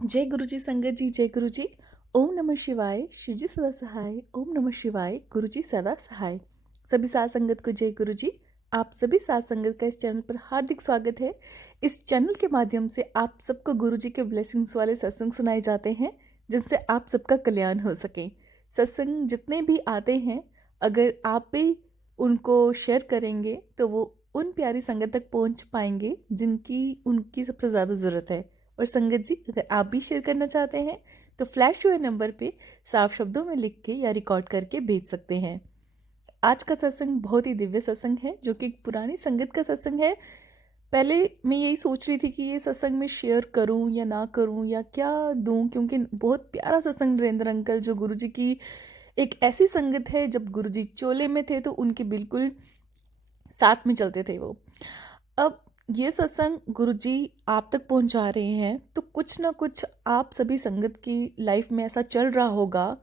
जय गुरु जी संगत जी, जय गुरु जी। ओम नमः शिवाय, शिव जी सदा सहाय। ओम नमः शिवाय, गुरु जी सदा सहाय। सभी साथ संगत को जय गुरु जी। आप सभी साथ संगत का इस चैनल पर हार्दिक स्वागत है। इस चैनल के माध्यम से आप सबको गुरु जी के ब्लेसिंग्स वाले सत्संग सुनाए जाते हैं, जिनसे आप सबका कल्याण हो सके। सत्संग जितने भी आते हैं, अगर आप भी उनको शेयर करेंगे तो वो उन प्यारी संगत तक पहुंच पाएंगे जिनकी उनकी सबसे ज़्यादा ज़रूरत है। और संगत जी, अगर आप भी शेयर करना चाहते हैं तो फ्लैश हुए नंबर पे साफ शब्दों में लिख के या रिकॉर्ड करके भेज सकते हैं। आज का सत्संग बहुत ही दिव्य सत्संग है, जो कि एक पुरानी संगत का सत्संग है। पहले मैं यही सोच रही थी कि ये सत्संग में शेयर करूं या ना करूं या क्या दूं, क्योंकि बहुत प्यारा सत्संग नरेंद्र अंकल, जो गुरुजी की एक ऐसी संगत है, जब गुरुजी चोले में थे तो उनके बिल्कुल साथ में चलते थे वो। अब ये सत्संग गुरुजी आप तक पहुंचा रहे हैं, तो कुछ ना कुछ आप सभी संगत की लाइफ में ऐसा चल रहा होगा,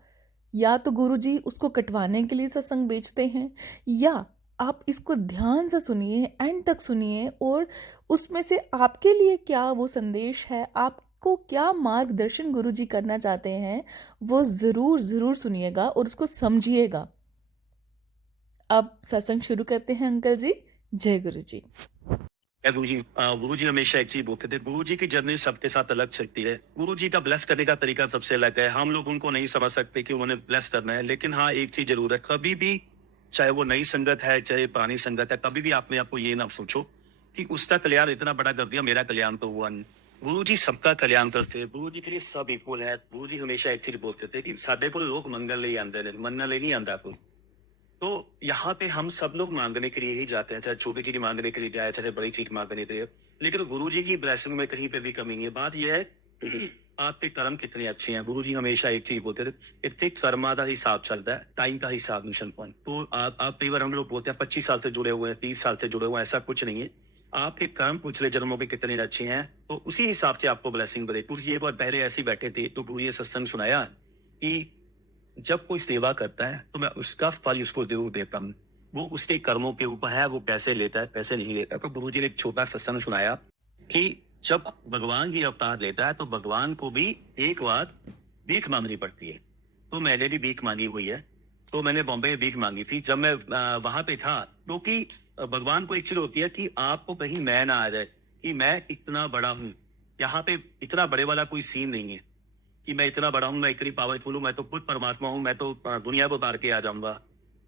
या तो गुरुजी उसको कटवाने के लिए सत्संग बेचते हैं, या आप इसको ध्यान से सुनिए, एंड तक सुनिए, और उसमें से आपके लिए क्या वो संदेश है, आपको क्या मार्गदर्शन गुरुजी करना चाहते हैं, वो ज़रूर ज़रूर सुनिएगा और उसको समझिएगा। अब सत्संग शुरू करते हैं अंकल जी। जय गुरु जी। गुरु जी हमेशा एक चीज बोलते थे, गुरु जी की जर्नी सबके साथ अलग चलती है। गुरु जी का ब्लेस करने का तरीका सबसे अलग है। हम लोग उनको नहीं समझ सकते कि उन्होंने ब्लेस करना है, लेकिन हाँ एक चीज जरूर है, कभी भी चाहे वो नई संगत है चाहे पुरानी संगत है, कभी भी आपने आपको ये ना सोचो कि उसका कल्याण इतना बड़ा कर दिया, मेरा कल्याण तो हुआ नहीं। गुरु जी सबका कल्याण करते हैं, गुरु जी के लिए सब इक्वल है। गुरु जी हमेशा एक चीज बोलते थे कि साडे को लोग मंगल ले आंदे ने, मनने ले नहीं आंदा कोई। तो यहाँ पे हम सब लोग मांगने के लिए ही जाते हैं, चाहे छोटी चीज मांगने के लिए जाए चाहे बड़ी चीज मांगने के लिए। लेकिन गुरु जी की ब्लेसिंग में कहीं पे भी कमी नहीं है। बात यह है आपके कर्म कितने अच्छे हैं। गुरु जी हमेशा एक चीज बोलते थे, इतने कर्मा का हिसाब चलता है, टाइम का हिसाब नहीं चल पाए। तो आप कई बार हम लोग बोलते हैं 25 साल से जुड़े हुए हैं, 30 साल से जुड़े हुए हैं, ऐसा कुछ नहीं है। आपके कर्म पिछले जन्मों के कितने अच्छे हैं, तो उसी हिसाब से आपको ब्लेसिंग मिले। गुरु जी एक बार पहले ऐसे ही बैठे थे, तो गुरु जी सत्संग सुनाया कि जब कोई सेवा करता है तो मैं उसका फल उसको जरूर देता हूँ। वो उसके कर्मों के ऊपर है, वो पैसे लेता है पैसे नहीं लेता। तो गुरु जी ने एक छोटा सत्संग सुनाया कि जब भगवान की अवतार लेता है तो भगवान को भी एक बार भीख मांगनी पड़ती है। तो मैंने भी भीख मांगी हुई है। तो मैंने बॉम्बे में भीख मांगी थी जब मैं वहां पे था, क्योंकि भगवान को एक चीज होती है कि आपको कहीं मैं ना आ जाए कि मैं इतना बड़ा हूँ। यहाँ पे इतना बड़े वाला कोई सीन नहीं है कि मैं इतना बड़ा हूँ, मैं इतनी पावरफुल हूँ, मैं तो खुद परमात्मा हूँ, मैं तो दुनिया को तार के आ जाऊंगा।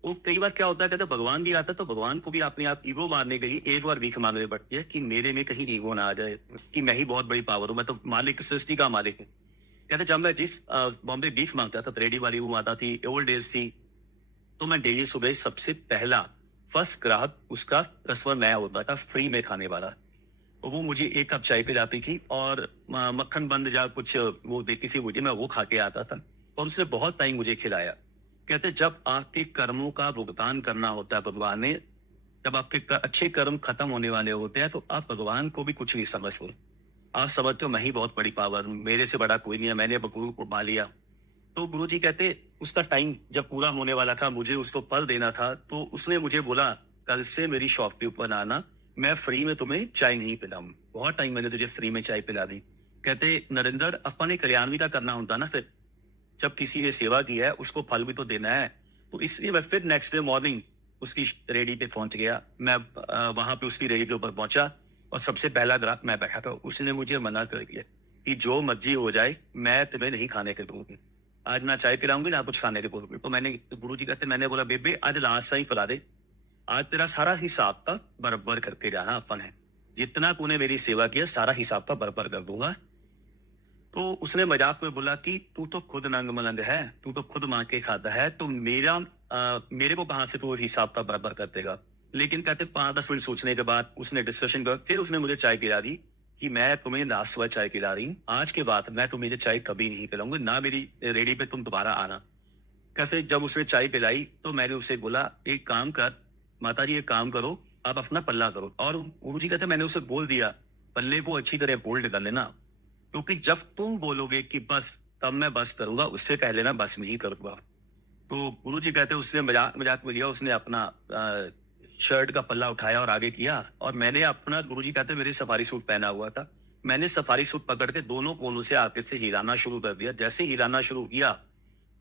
वो कई बार क्या होता है, कहते भगवान भी आता है तो भगवान को भी अपने आप ईगो मारने के लिए एक बार भीख मांगनी पड़ती है कि मेरे में कहीं ईगो ना आ जाए कि मैं ही बहुत बड़ी पावर हूँ, मैं तो मालिक, सृष्टि का मालिक हूँ। कहते जब मैं जिस बॉम्बे भीख मांगता था, रेडी वाली वो माता थी, ओल्ड डेज थी, तो मैं डेली सुबह सबसे पहला फर्स्ट ग्राहक उसका कस्टमर नया होता था, फ्री में खाने वाला। तो वो मुझे एक कप चाय पिलाती थी और मक्खन बंद या कुछ वो देती थी मुझे, मैं वो खा के आता था और उसने बहुत टाइम मुझे खिलाया। कहते जब आपके कर्मों का भुगतान करना होता है भगवान ने, जब आपके अच्छे कर्म खत्म होने वाले होते हैं, तो आप भगवान को भी कुछ नहीं समझते। आप समझते हो मैं ही बहुत बड़ी पावर हूँ, मेरे से बड़ा कोई नहीं है, मैंने गुरु को पा लिया। तो गुरु जी कहते उसका टाइम जब पूरा होने वाला था, मुझे उसको फल देना था, तो उसने मुझे बोला कल से मेरी शॉप के ऊपर आना, मैं फ्री में तुम्हें चाय नहीं पिलाऊं। बहुत टाइम मैंने तुझे फ्री में चाय पिला दी। कहते नरेंद्र अपने कल्याण भी तो करना होता ना, फिर जब किसी ने सेवा की है उसको फल भी तो देना है। तो इसलिए मैं फिर नेक्स्ट डे मॉर्निंग उसकी रेडी पे पहुंच गया। मैं वहां पे उसकी रेडी के ऊपर पहुंचा और सबसे पहला ग्राहक मैं बैठा था। उसने मुझे मना कर दिया कि जो मर्जी हो जाए, मैं तुम्हें नहीं खाने के दूंगी, आज ना चाय पिलाऊंगी ना कुछ खाने के दूंगी। तो गुरु जी कहते, मैंने बोला बेबे आज लास्ट टाइम पिला दे, आज तेरा सारा हिसाब का बराबर करके जाना अपन है, जितना तूने मेरी सेवा किया सारा हिसाब का बराबर कर दूंगा। तो उसने मजाक में बोला कि तू तो खुद नंग मलंग है, तू तो खुद मांग के खाता है, तो मेरे को कहां से तू हिसाब का बराबर कर देगा। लेकिन कहते 5-10 मिनट सोचने के बाद उसने डिस्कशन कर, फिर उसने मुझे चाय पिला दी कि मैं तुम्हें लास्ट सुबह चाय पिला रही हूँ, आज के बाद मैं तुम्हें चाय कभी नहीं पिलाऊंगी, ना मेरी रेडी पे तुम दोबारा आना। कैसे जब उसने चाय पिलाई तो मैंने उसे बोला एक काम कर माता जी, एक काम करो, आप अपना पल्ला करो। और गुरु जी कहते मैंने उसे बोल दिया पल्ले को अच्छी तरह बोल्ड कर लेना, क्योंकि जब तुम बोलोगे कि बस तब मैं बस करूंगा, उससे पहले मैं बस नहीं करूंगा। तो गुरु जी कहते उसने मजाक मजाक में लिया, उसने अपना शर्ट का पल्ला उठाया और आगे किया, और मैंने अपना, गुरु जी कहते मेरे सफारी सूट पहना हुआ था, मैंने सफारी सूट पकड़ के दोनों कोनों से आगे से हिलाना शुरू कर दिया। जैसे ही हिलाना शुरू किया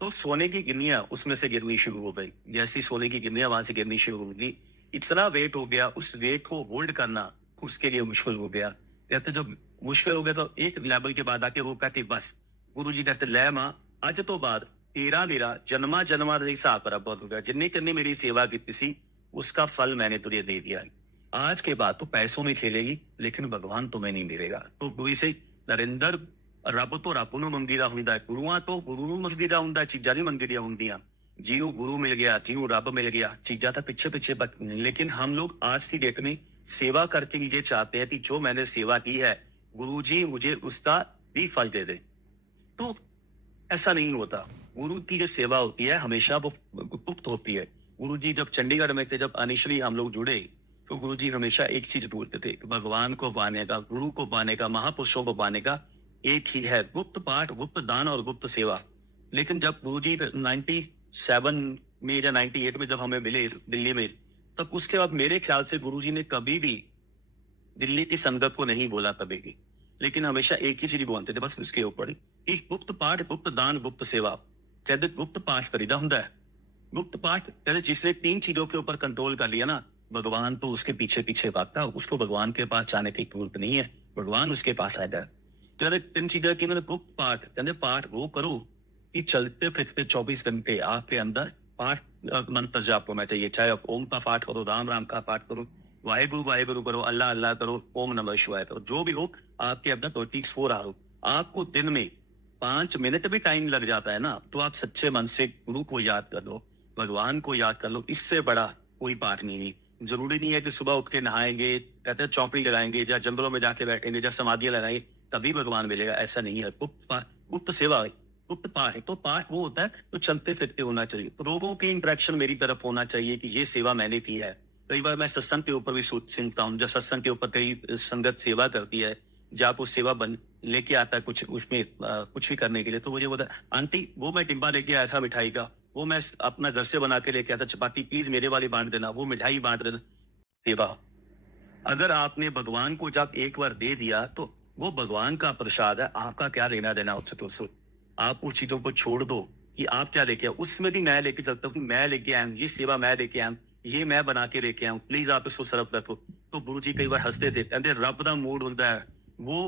तो सोने की गिन्नियां उसमें से गिरनी शुरू हो गई। जैसी सोने की गिन्नियां वहां से गिरनी शुरू हो गई, इतना वेट हो गया, उस वेट को होल्ड करना उसके लिए मुश्किल हो गया। कहते जब मुश्किल हो गया तो एक लेवल के बाद आके वो कहते बस, गुरु जी कहते लै मां अज तो बाद तेरा मेरा जन्मा जन्मा ਦਾ ਹਿਸਾਬ ਬਰਾਬਰ ਹੋ ਗਿਆ। जिन्नी तेने मेरी सेवा की सी उसका फल मैंने तुझे दे दिया है। आज के बाद तो पैसों में खेलेगी लेकिन भगवान तुम्हें नहीं मिलेगा। तो गुरु से नरेंद्र ਰੱਬ ਤੋਂ ਰੱਬ ਨੂੰ ਮੰਗੀਦਾ ਹੁੰਦਾ ਹੈ, ਗੁਰੂਆਂ ਤੋਂ ਗੁਰੂ ਨੂੰ ਮੰਗੀਦਾ ਹੁੰਦਾ ਹੈ, ਚੀਜ਼ਾਂ ਨਹੀਂ ਮੰਗੀਦੀਆਂ ਹੁੰਦੀਆਂ। ਜਿਹਨੂੰ ਗੁਰੂ मिल गया, ਜਿਹਨੂੰ ਰੱਬ मिल गया, चीजा तो पीछे पीछे लेकिन हम लोग आज की डेट में सेवा करके ये चाहते हैं कि जो मैंने सेवा की है गुरु जी मुझे उसका भी फल दे दे। तो ऐसा नहीं होता। गुरु की जो सेवा होती है हमेशा वो गुप्त होती है। गुरु जी जब चंडीगढ़ में थे, जब इनिशियली हम लोग जुड़े तो गुरु जी हमेशा एक चीज बोलते थे, भगवान को पाने का, गुरु को पाने का, महापुरुषों को पाने का एक ही है, गुप्त पाठ, गुप्त दान और गुप्त सेवा। लेकिन जब गुरु जी 97 में या 98 में जब हमें मिले दिल्ली में, तब उसके बाद मेरे ख्याल से गुरु जी ने कभी भी दिल्ली की संगत को नहीं बोला कभी भी, लेकिन हमेशा एक ही चीज बोलते थे बस उसके ऊपर कि गुप्त पाठ, गुप्त दान, गुप्त सेवा। कहते गुप्त पाठ करीदा हुंदा है। गुप्त पाठ कहते जिसने 3 चीजों के ऊपर कंट्रोल कर लिया ना, भगवान तो उसके पीछे पीछे भागता, उसको भगवान के पास जाने की जरूरत नहीं है, भगवान उसके पास आएगा। कहते 3 चीजें की मैंने गुप्त पाठ, कहते पाठ वो करो कि चलते फिरते 24 घंटे आपके अंदर पाठ मंत्र जाप होना चाहिए। चाहे आप ओम का पाठ करो, राम राम का पाठ करो, वाहेगुरु वाहेगुरु करो, अल्लाह अल्लाह करो, ओम नमः शिवाय करो, जो भी हो आपके अंदर 24 आवर। आपको दिन में 5 मिनट भी टाइम लग जाता है ना, तो आप सच्चे मन से गुरु को याद कर लो, भगवान को याद कर लो। इससे बड़ा कोई पाठ नहीं है। जरूरी नहीं है कि सुबह उठ के नहाएंगे, कहते हैं चौपड़ी लगाएंगे या जंगलों में जाके बैठेंगे या समाधियां लगाएंगे तभी भगवान मिलेगा, ऐसा नहीं है। गुप्त सेवा है, गुप्त पाठ है। तो पाठ वो होता है तो चलते फिरते होना चाहिए, तो लोगों की इंटरेक्शन मेरी तरफ होना चाहिए कि ये सेवा मैंने की है। कई बार मैं सत्संग के ऊपर भी सुनता हूँ, जब सत्संग के ऊपर कई संगत सेवा करती है, जब वो सेवा बन लेके आता है कुछ उसमें कुछ भी करने के लिए, तो मुझे बोलता आंटी वो मैं डिब्बा लेके आया था मिठाई का, वो मैं अपना घर से बना के लेके आया था चपाती, प्लीज मेरे वाली बांट देना, वो मिठाई बांट देना। सेवा अगर आपने भगवान को जब एक बार दे दिया तो वो भगवान का प्रसाद है, आपका क्या लेना देना उससे। तो आप उस चीजों को छोड़ दो कि आप क्या लेके आओ, उसमें भी मैं लेके चलता हूँ कि मैं लेके आया हूँ, ये सेवा मैं लेके आया हूँ, ये मैं बना के लेके आया हूँ, प्लीज आप इसको सर्व रखो। तो गुरु जी कई बार हंसते थे, कहते रब का मूड होता है वो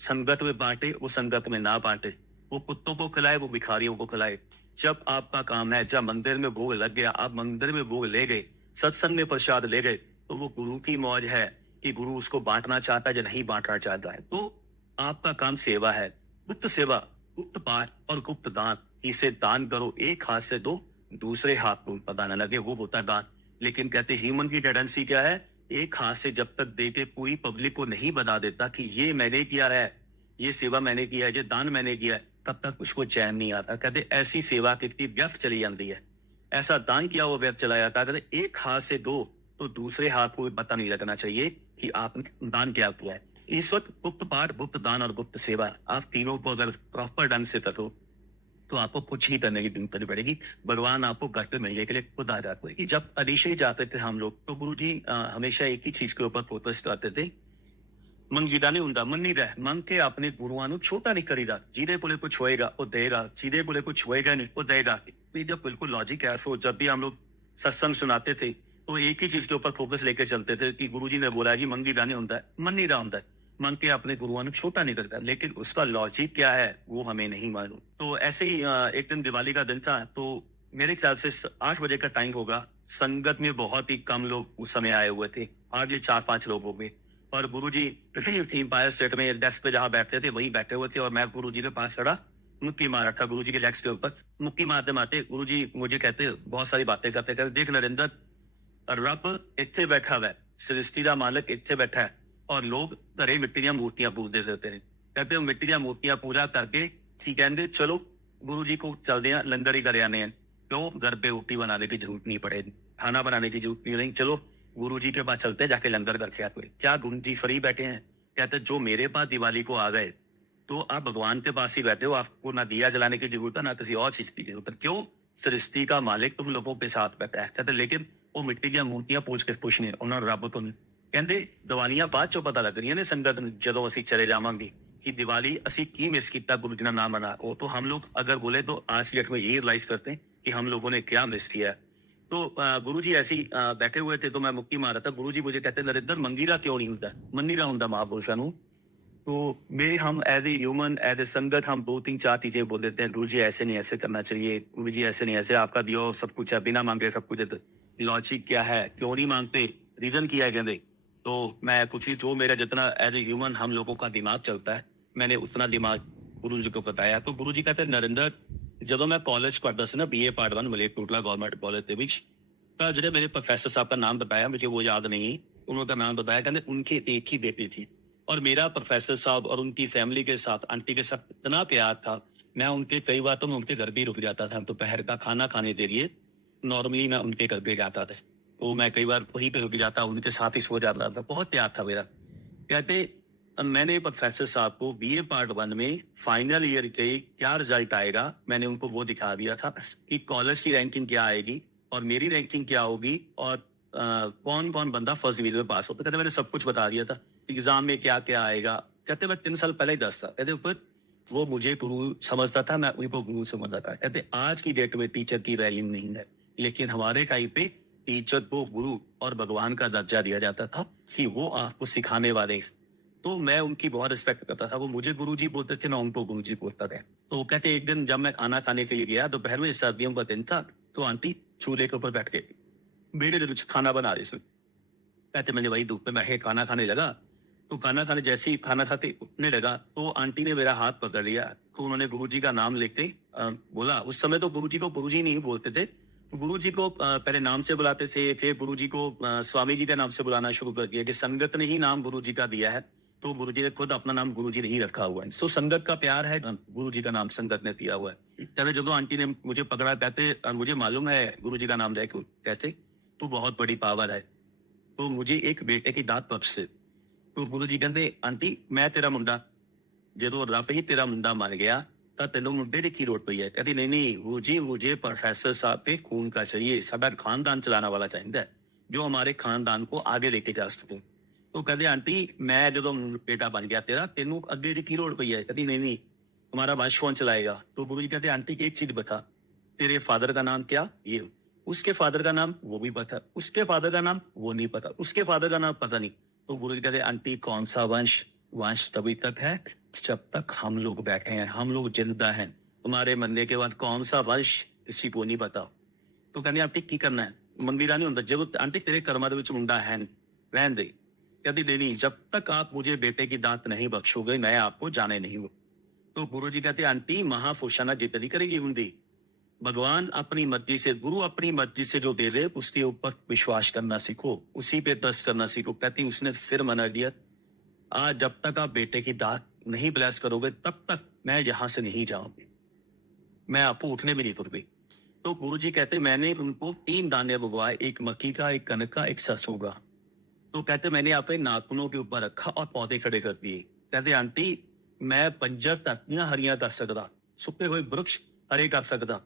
संगत में बांटे, वो संगत में ना बांटे, वो कुत्तों को खिलाए, वो भिखारियों को खिलाए। जब आपका काम है, जब मंदिर में भोग लग गया, आप मंदिर में भोग ले गए, सत्संग में प्रसाद ले गए, तो वो गुरु की मौज है कि गुरु उसको बांटना चाहता है या नहीं बांटना चाहता है। तो आपका काम सेवा है, गुप्त सेवा, गुप्त पाठ और गुप्त दान। इसे दान करो, एक हाथ से दो, दूसरे हाथ को पता न लगे, वो होता है दान। लेकिन कहते ह्यूमन की टेंडेंसी क्या है, एक हाथ से जब तक दे के पूरी पब्लिक को नहीं बता देता कि ये मैंने किया है, ये सेवा मैंने किया है, ये दान मैंने किया है, तब तक उसको चैन नहीं आता। कहते ऐसी सेवा कितनी व्यर्थ चली जाती है, ऐसा दान किया वो व्यर्थ चला जाता है। कहते एक हाथ से दो तो दूसरे हाथ को पता नहीं लगना चाहिए कि आपने दान क्या किया है। इस वक्त गुप्त पाठ, गुप्त दान और गुप्त सेवा, आप तीनों को अगर प्रॉपर ढंग से करो तो आपको कुछ ही करने की जरूरत नहीं पड़ेगी, भगवान आपको घर पे मिलने के लिए खुद आ जाते हैं। जब अदिशे जाते थे हम लोग, तो गुरु जी हमेशा एक ही चीज के ऊपर फोकस करते थे, ਮੰਗੀਦਾ नहीं ਹੁੰਦਾ, ਮੰਨੀਦਾ। ਮੰਗ के अपने गुरुआं ਨੂੰ छोटा नहीं करीदा, ਜਿਹਦੇ ਕੋਲੇ कुछ होएगा वो देगा, ਜਿਹਦੇ ਕੋਲੇ कुछ होएगा नहीं वो देगा। ये जब बिल्कुल लॉजिक है। तो जब भी हम लोग सत्संग सुनाते थे तो एक ही चीज के ऊपर फोकस लेके चलते थे कि गुरु जी ने बोला कि मंगीदा नहीं होता, मन्नीदा होता है। मांग के अपने गुरुआं ਨੂੰ छोटा नहीं करता, लेकिन उसका लॉजिक क्या है वो हमें नहीं मालूम। तो ऐसे ही एक दिन दिवाली का दिन था, तो मेरे ख्याल से 8 बजे का टाइम होगा, संगत में बहुत ही कम लोग उस समय आए हुए थे, हार्डली 4-5 लोग हो गए। और गुरुजी एम्पायर स्टेट में डेस्क पे जहाँ बैठते थे वही बैठे हुए थे, और मैं गुरुजी के पास खड़ा मुक्की मारा था, गुरुजी के लेग्स के ऊपर मुक्की मारते मारते गुरुजी मुझे कहते, बहुत सारी बातें करते, कहते देख नरेंद्र, रब इत्थे बैठा हुआ है, सृष्टि का मालिक इत्थे बैठा है, और लोग घरे मिट्टी दी मूर्तियां पूजते रहते हैं। कहते मिट्टी दी मूर्तियां पूजा करके ठीक कहते चलो गुरु जी को चलते हैं, लंगर ही कर आने हैं, क्यों घर पे रोटी बनाने की जरूरत नहीं पड़ेगी, खाना बनाने की जरूरत नहीं, चलो गुरु जी के पास चलते हैं, जाके लंगर करके आते हैं। क्या गुरु जी फ्री बैठे हैं? कहते जो मेरे पास दिवाली को आ गए तो आप भगवान के पास ही बैठे हो, आपको ना दिया जलाने की जरूरत है ना किसी और चीज की जरूरत है, क्यों? सृष्टि का मालिक तुम लोगों के साथ बैठा है। कहते लेकिन वो मिट्टी दी मूर्तियां पूछ के खुश नहीं, उन्होंने रब तो ਕਹਿੰਦੇ ਦੀਵਾਲੀਆਂ ਬਾਅਦ ਚੋਂ ਪਤਾ ਲੱਗ ਰਹੀਆਂ ਨੇ ਸੰਗਤ ਨੂੰ ਜਦੋਂ ਅਸੀਂ ਚਲੇ ਜਾਵਾਂਗੇ कि दिवाली ਅਸੀਂ ਕੀ मिस ਕੀਤਾ गुरु जी ना नाम मना वो तो हम लोग अगर बोले तो आज की डेट में ये रियलाइज करते हैं कि हम लोगों ने क्या मिस किया है। तो गुरु जी ऐसे ही बैठे हुए थे तो मैं मुक्की मारा था। गुरु जी मुझे कहते नरेंद्र मंगीरा क्यों नहीं होता मन्नी रहा होता महापुरुषों ਨੂੰ। तो मेरे हम as a human as a sangat हम 2-3-4 चीजें बोल देते हैं गुरु जी ऐसे नहीं ऐसे करना चाहिए, गुरु जी ऐसे नहीं ऐसे, आपका दियो सब कुछ है बिना मांगे सब कुछ है। लॉजिक क्या है क्यों नहीं मांगते रीजन क्या है कहते। तो मैं कुछ ही जो मेरा जितना एज ए ह्यूमन हम लोगों का दिमाग चलता है मैंने उतना दिमाग गुरु जी को बताया। तो गुरु जी कहते नरेंद्र ਜਦੋਂ ਮੈਂ ਕਾਲਜ ਪੜ੍ਹਦਾ ਸੀ ਨਾ BA part 1 Malerkotla government college ਦੇ ਵਿੱਚ ਤਾਂ ਜਿਹੜੇ मेरे प्रोफेसर साहब का नाम बताया मुझे वो याद नहीं उन्होंने नाम बताया कहते उनके एक ही बेटी थी और मेरा प्रोफेसर साहब और उनकी फैमिली के साथ आंटी के साथ इतना प्यार था। मैं उनके कई बार तो मैं उनके घर भी रुक जाता था दोपहर का खाना खाने के लिए नॉर्मली मैं उनके घर पे जाता था तो मैं कई बार वहीं पे रुक जाता उनके साथ ही सो जाता था बहुत प्यार था मेरा। कहते मैंने प्रोफेसर साहब को BA पार्ट 1 में फाइनल ईयर के क्या रिजल्ट आएगा मैंने उनको वो दिखा दिया था कि कॉलेज की रैंकिंग क्या आएगी और मेरी रैंकिंग क्या होगी और कौन कौन बंदा फर्स्ट डिवीजन में पास होता। कहते मैंने सब कुछ बता दिया था एग्जाम में क्या क्या आएगा। कहते मैं 3 साल पहले ही 10 था। कहते फिर वो मुझे गुरु समझता था मैं उनको गुरु समझता था। कहते आज की डेट में टीचर की वैल्यू नहीं है लेकिन हमारे टाइम पे टीचर को गुरु और भगवान का दर्जा दिया जाता था कि वो आपको सिखाने वाले। तो मैं उनकी बहुत रिस्पेक्ट करता था वो मुझे गुरुजी बोलते थे मैं उनको गुरुजी बोलता था। तो कहते एक दिन जब मैं खाना खाने के लिए गया दोपहर में सर्दियों का दिन था तो आंटी चूल्हे के ऊपर बैठ के मेरे दिल खाना बना रही थी। कहते मैंने वही धूप में बैठे खाना खाने लगा तो खाना खाने जैसे ही खाना खाते उठने लगा तो आंटी ने मेरा हाथ पकड़ लिया तो उन्होंने गुरुजी का नाम लेते बोला। उस समय तो गुरुजी को गुरुजी नहीं बोलते थे गुरुजी को पहले नाम से बुलाते थे फिर गुरुजी को स्वामी जी के नाम से बुलाना शुरू कर दिया कि संगत ने ही नाम गुरुजी का दिया है तो गुरुजी ने खुद अपना नाम गुरुजी नहीं रखा हुआ है। सो संगत का प्यार है गुरुजी का नाम संगत ने दिया हुआ है। कहते जो आंटी ने मुझे पकड़ा कहते मुझे मालूम है गुरुजी का नाम दे कहते तो बहुत बड़ी पावर है तो मुझे एक बेटे की दात बख्श से। तो गुरुजी कहते आंटी मैं तेरा मुंडा जो रब ही तेरा मुंडा मन गया तो तेनों मुंडे की की लोड़ पई है। कहती नहीं नहीं गुरुजी मुझे प्रोफेसर साहब पे खून का चाहिए साडा खानदान चलाने वाला चाहिए जो हमारे खानदान को आगे लेके जा सके। तो कहते आंटी मैं जो बेटा बन गया तेरा तेनों अगे की लोड़ पई है। कहती नहीं नहीं हमारा वंश कौन चलाएगा। तो गुरु जी कहते आंटी एक चीज बता तेरे फादर का नाम क्या ये उसके फादर का नाम वो भी पता उसके फादर का नाम वो नहीं पता उसके फादर का नाम पता नहीं। तो गुरु जी कहते आंटी कौन सा वंश वंश तभी तक है जब तक हम लोग बैठे हैं हम लोग जिंदा हैं तुम्हारे मरने के बाद कौन सा वंश किसी को नहीं पता। तो कहते आंटी की करना है मंगीरा नहीं होता जब आंटी तेरे कर्मा दे विच मुंडा है रहन दे। कहती देनी जब तक आप मुझे बेटे की दात नहीं बख्शोगे मैं आपको जाने नहीं हूं। तो गुरु जी कहते आंटी महापुरुषाना जिद नहीं करेगी हुंदी भगवान अपनी मर्जी से गुरु अपनी मर्जी से जो दे दे उसके ऊपर विश्वास करना सीखो उसी पे ट्रस्ट करना सीखो। कहती उसने फिर मना दिया आज जब तक आप बेटे की दात नहीं ब्लेस करोगे तब तक मैं यहां से नहीं जाऊंगी मैं आपको उठने में नहीं तुर गई। तो गुरु जी कहते मैंने उनको 3 दाने बुगवाए एक मक्की का एक कनक का एक सरसों का। तो कहते मैंने अपने नाखूनों के ऊपर रखा और पौधे खड़े कर दिए। कहते आंटी मैं पंजर धरतियां हरियां कर सकदा सुके हुए वृक्ष हरे कर सकदा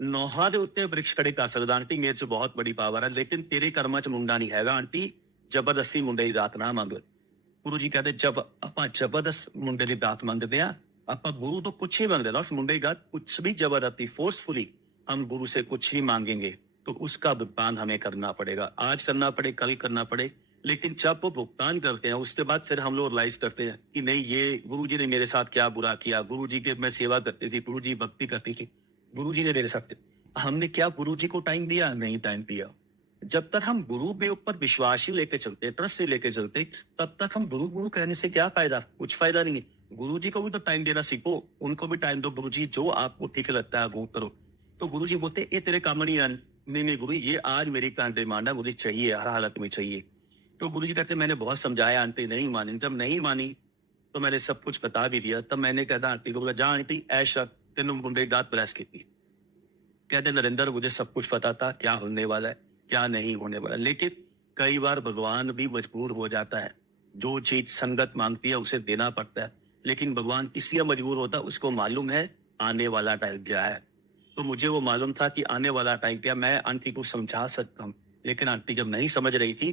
नौहा दे उत्ते वृक्ष खड़े कर सकदा। आंटी मेरे च बहुत बड़ी पावर है लेकिन तेरे कर्मां च मुंडा नहीं हैगा। आंटी जबरदस्ती मुंडे की दात ना मंग। गुरु जी कहते जब आपां जबरदस्त मुंडे की दात मंगते हैं आपां गुरु तो कुछ ही मंगते ना उस मुंडे की दात कुछ भी जबरदस्ती फोर्सफुली हम गुरु से कुछ ही मांगेंगे तो उसका भुगतान हमें करना पड़ेगा आज करना पड़े कल करना पड़े। लेकिन जब वो भुगतान करते हैं उसके बाद फिर हम लोग रियलाइज करते हैं कि नहीं ये गुरुजी ने मेरे साथ क्या बुरा किया। गुरुजी के मैं सेवा करती थी गुरुजी भक्ति करती थी गुरुजी ने मेरे साथ हमने क्या गुरुजी को टाइम दिया नहीं टाइम दिया। जब तक हम गुरु के ऊपर विश्वास ही लेके चलते ट्रस्ट से लेके चलते तब तक हम गुरु गुरु कहने से क्या फायदा कुछ फायदा नहीं है। गुरुजी को भी तो टाइम देना सीखो उनको भी टाइम दो गुरुजी जो आपको ठीक लगता है वो करो। तो गुरुजी बोलते ये तेरे काम नहीं आन नहीं गुरु ये आज मेरी डिमांड है मुझे चाहिए हर हालत में चाहिए। तो गुरु जी कहते मैंने बहुत समझाया आंटी नहीं मानी। जब नहीं मानी तो मैंने सब कुछ बता भी दिया। तब मैंने कहता आंटी को बोला जा आंटी ऐसा तेनों मुंडे दात ब्लेस की। कहते नरेंद्र मुझे सब कुछ पता था क्या होने वाला है क्या नहीं होने वाला लेकिन कई बार भगवान भी मजबूर हो जाता है जो चीज संगत मांगती है उसे देना पड़ता है। लेकिन भगवान इसलिए मजबूर होता है उसको मालूम है आने वाला टाइम क्या है। तो मुझे वो मालूम था कि आने वाला टाइम क्या मैं आंटी को समझा सकता हूँ लेकिन आंटी जब नहीं समझ रही थी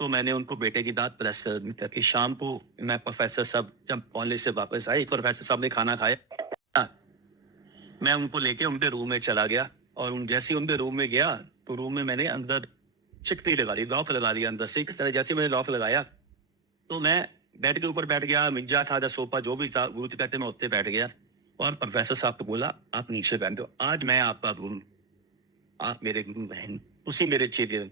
तो मैंने उनको बेटे की दांत प्रेस करके शाम को मैं प्रोफेसर साहब जब कॉलेज से वापस आए, प्रोफेसर साहब ने खाना खाया, मैं उनको लेके उनके रूम में चला गया और जैसे ही उनके रूम में गया तो रूम में मैंने अंदर चिकटी लगा ली, लॉक लगा लिया अंदर से। जैसे मैंने लॉक लगाया तो मैं बेड के ऊपर बैठ गया, मिर्जा था सोफा जो भी था, गुरु जी कहते मैं उत्ते बैठ गया और प्रोफेसर साहब को बोला आप नीचे बैठ दो, आज मैं आपका गुरु, आप मेरे गुरु बहन, उसी मेरे चेले,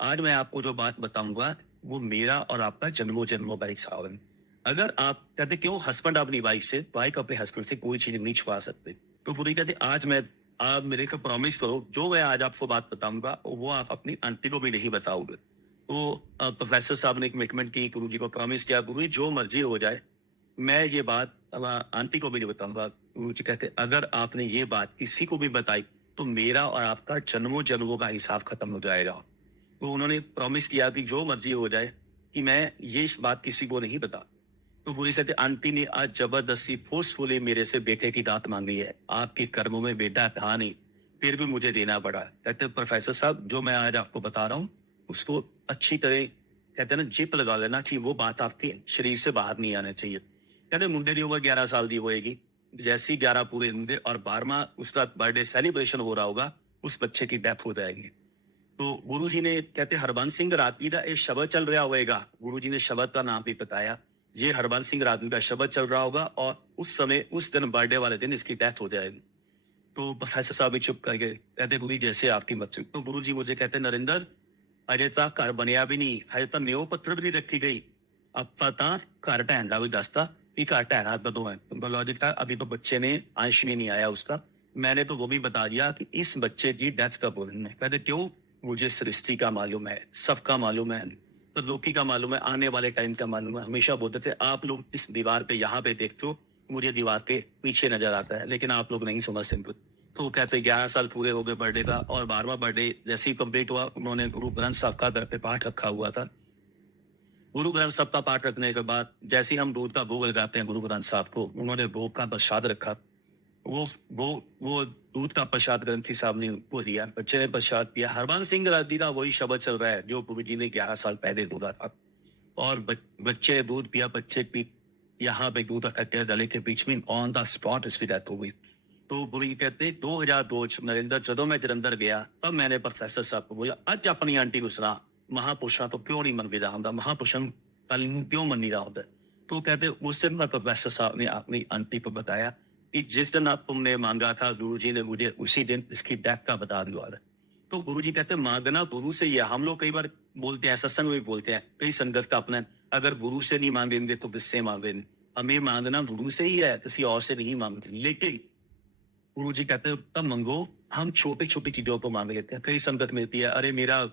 आज मैं आपको जो बात बताऊंगा वो मेरा और आपका जन्मों जन्मों का हिसाब है। अगर आप कहते क्यों हस्बैंड अपनी वाइफ से, वाइफ अपने हस्बैंड से कोई चीज नहीं छुपा सकते, तो पूरी कहते आज मैं, आप मेरे को प्रॉमिस करो जो मैं आज आपको बात बताऊंगा वो आप अपनी आंटी को भी नहीं बताओगे। तो प्रोफेसर साहब ने कमिटमेंट की, गुरु जी को प्रॉमिस किया, गुरु जी जो मर्जी हो जाए मैं ये बात आंटी को भी नहीं बताऊंगा। गुरु जी कहते अगर आपने ये बात किसी को भी बताई तो मेरा और आपका जन्मों जन्मों का हिसाब खत्म हो जाएगा। तो उन्होंने प्रॉमिस किया कि जो मर्जी हो जाए कि मैं ये बात किसी को नहीं बता। तो पूरी कहते आंटी ने आज जबरदस्ती फोर्सफुली मेरे से बेटे की दात मांगी है, आपके कर्मों में बेटा था नहीं फिर भी मुझे देना पड़ा। कहते प्रोफेसर साहब जो मैं आज आपको बता रहा हूँ उसको अच्छी तरह कहते हैं ना जिप लगा लेना चाहिए, वो बात आपके शरीर से बाहर नहीं आना चाहिए। कहते मुंडे की उम्र 11 साल की होएगी, जैसे ही 11 पूरे होंगे और 12वां उसका बर्थडे सेलिब्रेशन हो रहा होगा उस बच्चे की डेथ हो जाएगी। तो गुरु जी ने कहते हरबंस सिंह राठी का एक शब्द चल रहा होएगा, गुरु जी ने शब्द का नाम भी बताया, ये हरबंस सिंह राठी का शब्द चल रहा होगा और उस समय उस दिन बर्थडे वाले दिन इसकी डेथ हो जाएगी। तो प्रोफेसर साहब भी चुप कर गए, कहते गुरु जी जैसे आपकी मर्जी। तो गुरु जी मुझे कहते नरेंद्र अजे तक घर बनया भी नहीं, हजे तक न्यो पत्थर भी नहीं रखी गई, अब तो घर ढहन का भी दसता कि घर ढहना कदों है। लॉजिक था अभी तो बच्चे ने अंश भी नहीं आया उसका, मैंने तो वो भी बता दिया कि इस बच्चे की डेथ कब होनी है। कहते क्यों, मुझे सृष्टि का मालूम है, सबका मालूम है, तो लोकी का मालूम है, आने वाले टाइम का मालूम है। हमेशा बोलते थे आप लोग इस दीवार पे यहाँ पे देखते हो, मुझे दीवार के पीछे नजर आता है, लेकिन आप लोग नहीं समझते। तो कहते 11 साल पूरे हो गए बर्थडे का और 12वां बर्थडे जैसे ही कंप्लीट हुआ उन्होंने गुरु ग्रंथ साहब का दर पे पाठ रखा हुआ था। गुरु ग्रंथ साहब का पाठ रखने के बाद जैसे ही हम दूध का भोग लगाते हैं गुरु ग्रंथ साहब को, उन्होंने भोग का प्रसाद रखा, वो वो दूध का प्रसाद ग्रंथी साहब ने उनको दिया, बच्चे ने प्रसाद पिया। हरबंस सिंह राठी का वही शब्द चल रहा है जो गुरु जी ने 11 साल पहले बोला था और बच्चे ने दूध पिया, बच्चे की यहाँ पे दूध रखा गले के बीच में, ऑन द स्पॉट इसकी डेथ हो गई। तो गुरु जी कहते 2002 नरेंद्र जदों मैं जलंधर गया तब मैंने प्रोफेसर साहब को बोला अज अपनी आंटी को सुना, महापुरुषों तो क्यों नहीं मनगी रहा होंगे, महापुरुषों कल क्यों मनी रहा होता। तो कहते उस दिन प्रोफेसर साहब ने अपनी आंटी को बताया कि जिस दिन आप तुमने मांगा था गुरु जी ने मुझे उसी दिन इसकी डेथ का बता दिया। तो गुरु जी कहते मांगना गुरु से ही है। हम लोग कई बार बोलते हैं, सत्संग में बोलते हैं, कई संगत का अपना अगर गुरु से नहीं मांगेंगे तो किससे मांगेंगे, हमें मांगना गुरु से ही है, किसी और से नहीं मांगते। लेकिन गुरु जी कहते हैं तब मंगो, हम छोटी छोटी चीजों को मांग लेते हैं। कई संगत मिलती है, अरे मेरा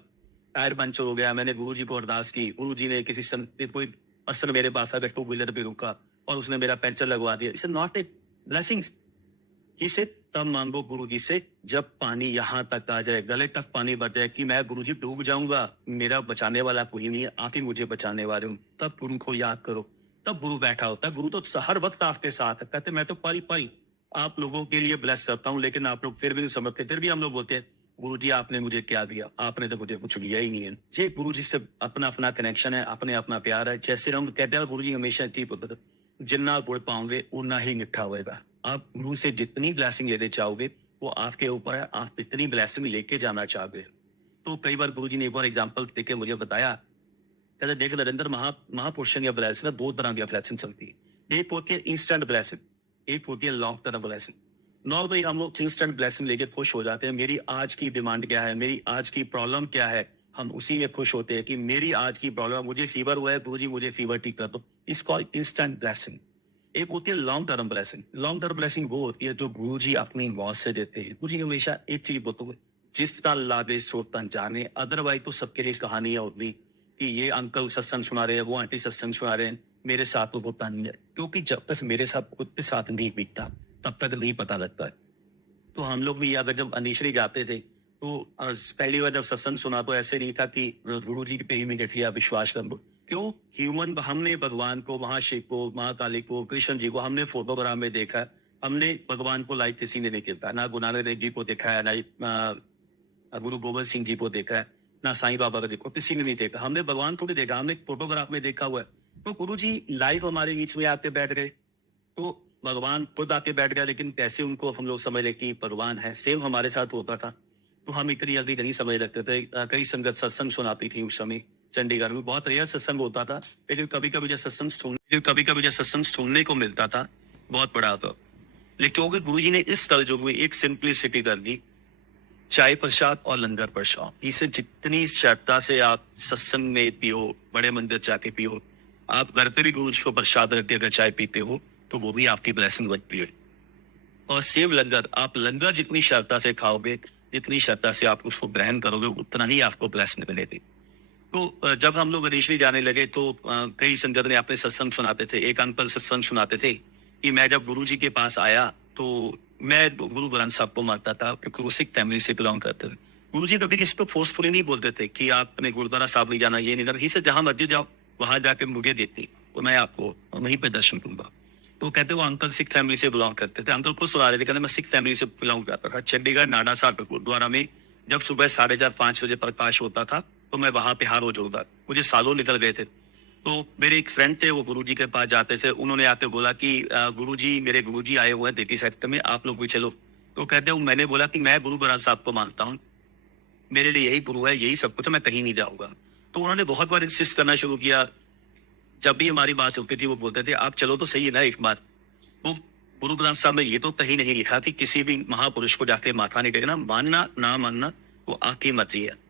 टायर पंचर हो गया, मैंने गुरु जी को अरदास की, गुरु जी ने किसी संगत कोई पर्सन मेरे पास आकर 2 व्हीलर पे रुका और उसने मेरा पंचर लगवा दिया, इट्स नॉट ए ब्लेसिंग। इसे तब मांगो गुरु जी से जब पानी यहाँ तक आ जाए, गले तक पानी भर जाए कि मैं गुरु जी डूब जाऊंगा, मेरा बचाने वाला कोई नहीं है, आप ही मुझे बचाने वाले हूँ। तब गुरु को याद करो, तब गुरु बैठा होता है। गुरु तो हर वक्त आपके साथ है। कहते मैं तो पल पल आप लोगों के लिए ब्लेस करता हूँ, लेकिन आप लोग फिर भी नहीं समझते। फिर भी हम लोग बोलते हैं गुरु जी आपने मुझे क्या दिया, आपने तो मुझे कुछ दिया ही नहीं है। जी गुरु जी से अपना अपना कनेक्शन है, अपने अपना प्यार है। जैसे हम कहते हैं गुरु जी हमेशा ठीक होता था, जितना गुड़ पाओगे उतना ही मिठा होएगा। आप गुरु से जितनी ब्लेसिंग लेने चाहोगे वो आपके ऊपर है, आप इतनी ब्लेसिंग लेके जाना चाहोगे। तो कई बार गुरु जी ने एक बार एग्जाम्पल देके मुझे बताया, कहते देख नरेंद्र महापुरुषों की ब्लेसिंग दो तरह की ब्लेसिंग चलती है, एक होती है इंस्टेंट ब्लेसिंग, एक होती है लॉन्ग टर्म ब्लेसिंग। नॉर्मली हम लोग इंस्टेंट ब्लेसिंग लेके खुश हो जाते हैं, मेरी आज की डिमांड क्या है, मेरी आज की प्रॉब्लम क्या है, हम उसी में खुश होते हैं कि मेरी आज की प्रॉब्लम, मुझे फीवर हुआ है गुरु जी मुझे फीवर ठीक कर दो, इस कॉल इंस्टेंट ब्लेसिंग। एक होती है long term blessing. Long term blessing वो होती है जो गुरु जी अपनी मौत से देते हैं। गुरु जी हमेशा एक चीज बोलते हुए, जिस तन लागे सो तन जाने, अदरवाइज तो सबके लिए कहानियां होती कि ये अंकल सत्संग सुना रहे हैं, वो आंटी सत्संग सुना रहे हैं, मेरे साथ तो होता नहीं है, क्योंकि जब तक मेरे साथ खुद के साथ नहीं बीतता तब तक नहीं पता लगता है। तो हम लोग भी अगर जब अनिश्री गाते थे तो पहली बार जब सत्संग सुना तो ऐसे नहीं था कि गुरु जी पे इमीडिएटली आप विश्वास कर लो। क्यों, ह्यूमन, हमने भगवान को, महाशिव को, महाकाली को, कृष्ण जी को हमने फोटोग्राफ में देखा है, हमने भगवान को लाइव किसी ने नहीं देखा, ना गुरु नानक देव जी को देखा है, ना गुरु गोविंद सिंह जी को देखा है, ना साईं बाबा का देखो, किसी ने नहीं देखा। हमने भगवान को भी देखा, हमने फोटोग्राफ में देखा हुआ है। तो गुरु जी लाइव हमारे बीच में आके बैठ गए, तो भगवान खुद आके बैठ गया, लेकिन कैसे उनको हम लोग समझ ले कि भगवान है। सेम हमारे साथ होता था, तो हम इतनी जल्दी नहीं समझ रखते थे। कई संगत सत्संग सुनाती थी उस समय, चंडीगढ़ में बहुत रेयर सत्संग होता था, लेकिन कभी कभी जब सत्संग सुनने को मिलता था, बहुत बड़ा था। लेकिन क्योंकि गुरु जी ने इस कलयुग में एक सिंप्लिसिटी कर दी, चाय प्रसाद और लंगर प्रसाद, इसे जितनी श्रद्धा से आप सत्संग में पियो, बड़े मंदिर जाके पियो, आप घर पे भी गुरु जी को प्रसाद रख के अगर चाय पीते हो तो वो भी आपकी ब्लेसिंग बनती है। और सेव लंगर, आप लंगर जितनी श्रद्धा से खाओगे, जितनी श्रद्धा से आप उसको ग्रहण करोगे, उतना ही आपको ब्लेसिंग मिलेगी। तो जब हम लोग ऋषि जाने लगे तो कई संगत ने अपने सत्संग सुनाते थे। एक अंकल सत्संग सुनाते थे कि मैं जब गुरु जी के पास आया तो मैं गुरु ग्रंथ साहब को मानता था, क्योंकि वो सिख फैमिली से बिलोंग करते थे। गुरु जी कभी किसी को फोर्सफुली नहीं बोलते थे कि आपने गुरुद्वारा साहब नहीं जाना, ये नहीं करना। ही से जहां मर्जी जाओ, वहां जाके मुझे देती और मैं आपको वहीं पे दर्शन दूंगा। तो कहते वो अंकल सिख फैमिली से बिलोंग करते थे। अंकल को सुना रहे थे, कहते मैं सिख फैमिली से बिलोंग करता था। चंडीगढ़ नाडा साहब गुरुद्वारा में जब सुबह 4:30-5 बजे प्रकाश होता था, तो मैं वहां पे हर रोज होता। मुझे सालों निकल गए थे। तो मेरे एक फ्रेंड थे, वो गुरुजी के पास जाते थे। उन्होंने आते बोला कि गुरुजी, मेरे गुरुजी आए हुए हैं देवी सेक्टर में, आप लोग भी चलो। तो कहते हैं, मैंने बोला कि मैं गुरु ग्रंथ साहब को मानता हूँ, मेरे लिए यही गुरु है, यही सब कुछ है, मैं कहीं नहीं जाऊंगा। तो उन्होंने बहुत बार इंसिस्ट करना शुरू किया। जब भी हमारी बात होती थी, वो बोलते थे आप चलो तो सही है ना एक बार। वो गुरु ग्रंथ साहब में ये तो कहीं नहीं लिखा कि किसी भी महापुरुष को जाके माथा नहीं टेकना, मानना ना मानना वो आपकी मर्जी है।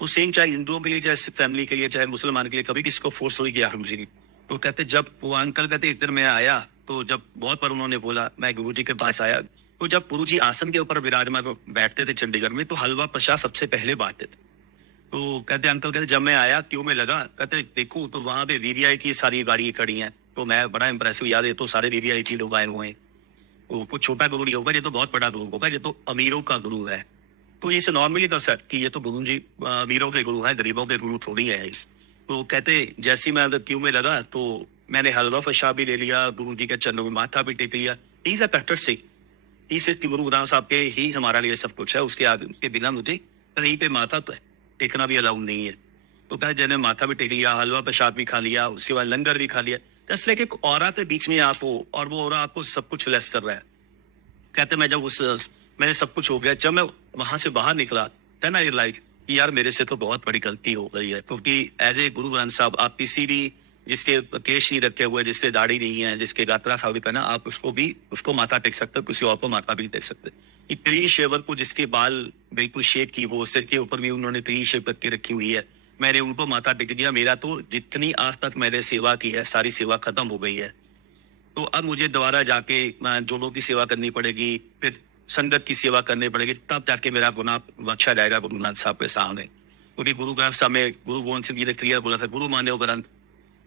तो सेम चाहे हिंदुओं के लिए, चाहे सिख फैमिली के लिए, चाहे मुसलमान के लिए, कभी किसी को फोर्स नहीं किया गुरु जी ने। तो कहते जब वो अंकल कहते इधर मैं आया, तो जब बहुत बार उन्होंने बोला मैं गुरु जी के पास आया, तो जब गुरु जी आसन के ऊपर विराजमान बैठते थे चंडीगढ़ में, तो हलवा प्रसाद सबसे पहले बांटते थे। तो कहते अंकल कहते जब मैं आया क्यों में लगा, कहते देखूं तो वहां पे वीवीआई की सारी गाड़ी खड़ी हैं। तो मैं बड़ा इंप्रेसिव, याद है तो सारे वीवीआई की लोग आए हुए हैं। तो कुछ छोटा गुरु नहीं होगा, ये तो बहुत बड़ा गुरु होगा, ये तो अमीरों का गुरु है। तो ये नॉर्मली था सर कि ये तो गुरु जी अमीरों के गुरु हैं, गरीबों के गुरु थोड़ी है। तो कहते जैसे मैं अंदर क्यों में लगा, तो मैंने हलवा प्रसाद भी ले लिया, गुरु जी के चरणों में माथा भी टेक लिया। इज अ कट्टर सिख, इस गुरु ग्रंथ साहब के ही हमारा लिए सब कुछ है, उसके आगे के बिना मुझे कहीं पे माथा टेकना भी अलाउड नहीं है। तो कहा जैसे माथा भी टेक लिया, हलवा प्रसाद भी खा लिया, उसके बाद लंगर भी खा लिया। जैसे लाइक एक औरा के बीच में आप हो और वो औरा आपको सब कुछ लेस कर रहा है। कहते मैं जब मैंने सब कुछ हो गया, जब मैं वहां से बाहर निकला, देन आई लाइक यार मेरे से तो बहुत बड़ी गलती हो गई है। क्योंकि एज ए गुरु ग्रंथ साहब आप किसी भी जिसके केश नहीं रखे हुए, जिसके दाढ़ी नहीं है, जिसके गात्रा सावली पहना, आप उसको माथा टेक सकते हो, किसी और को माथा भी टेक सकते हो। क्लीन शेवर को जिसके बाल बिल्कुल शेप की, वो सिर के ऊपर भी उन्होंने क्लीन शेप करके रखी हुई है, मैंने उनको माथा टेक दिया। मेरा तो जितनी आज तक मैंने सेवा की है, सारी सेवा खत्म हो गई है। तो अब मुझे दोबारा जाके जोड़ों की सेवा करनी पड़ेगी, फिर संगत की सेवा करनी पड़ेगी, तब जाके मेरा गुनाह बख्शा जाएगा गुरु ग्रंथ साहब के सामने। क्योंकि गुरु ग्रंथ साहब में गुरु गोविंद सिंह जी ने क्लियर बोला था, गुरु माने ग्रंथ।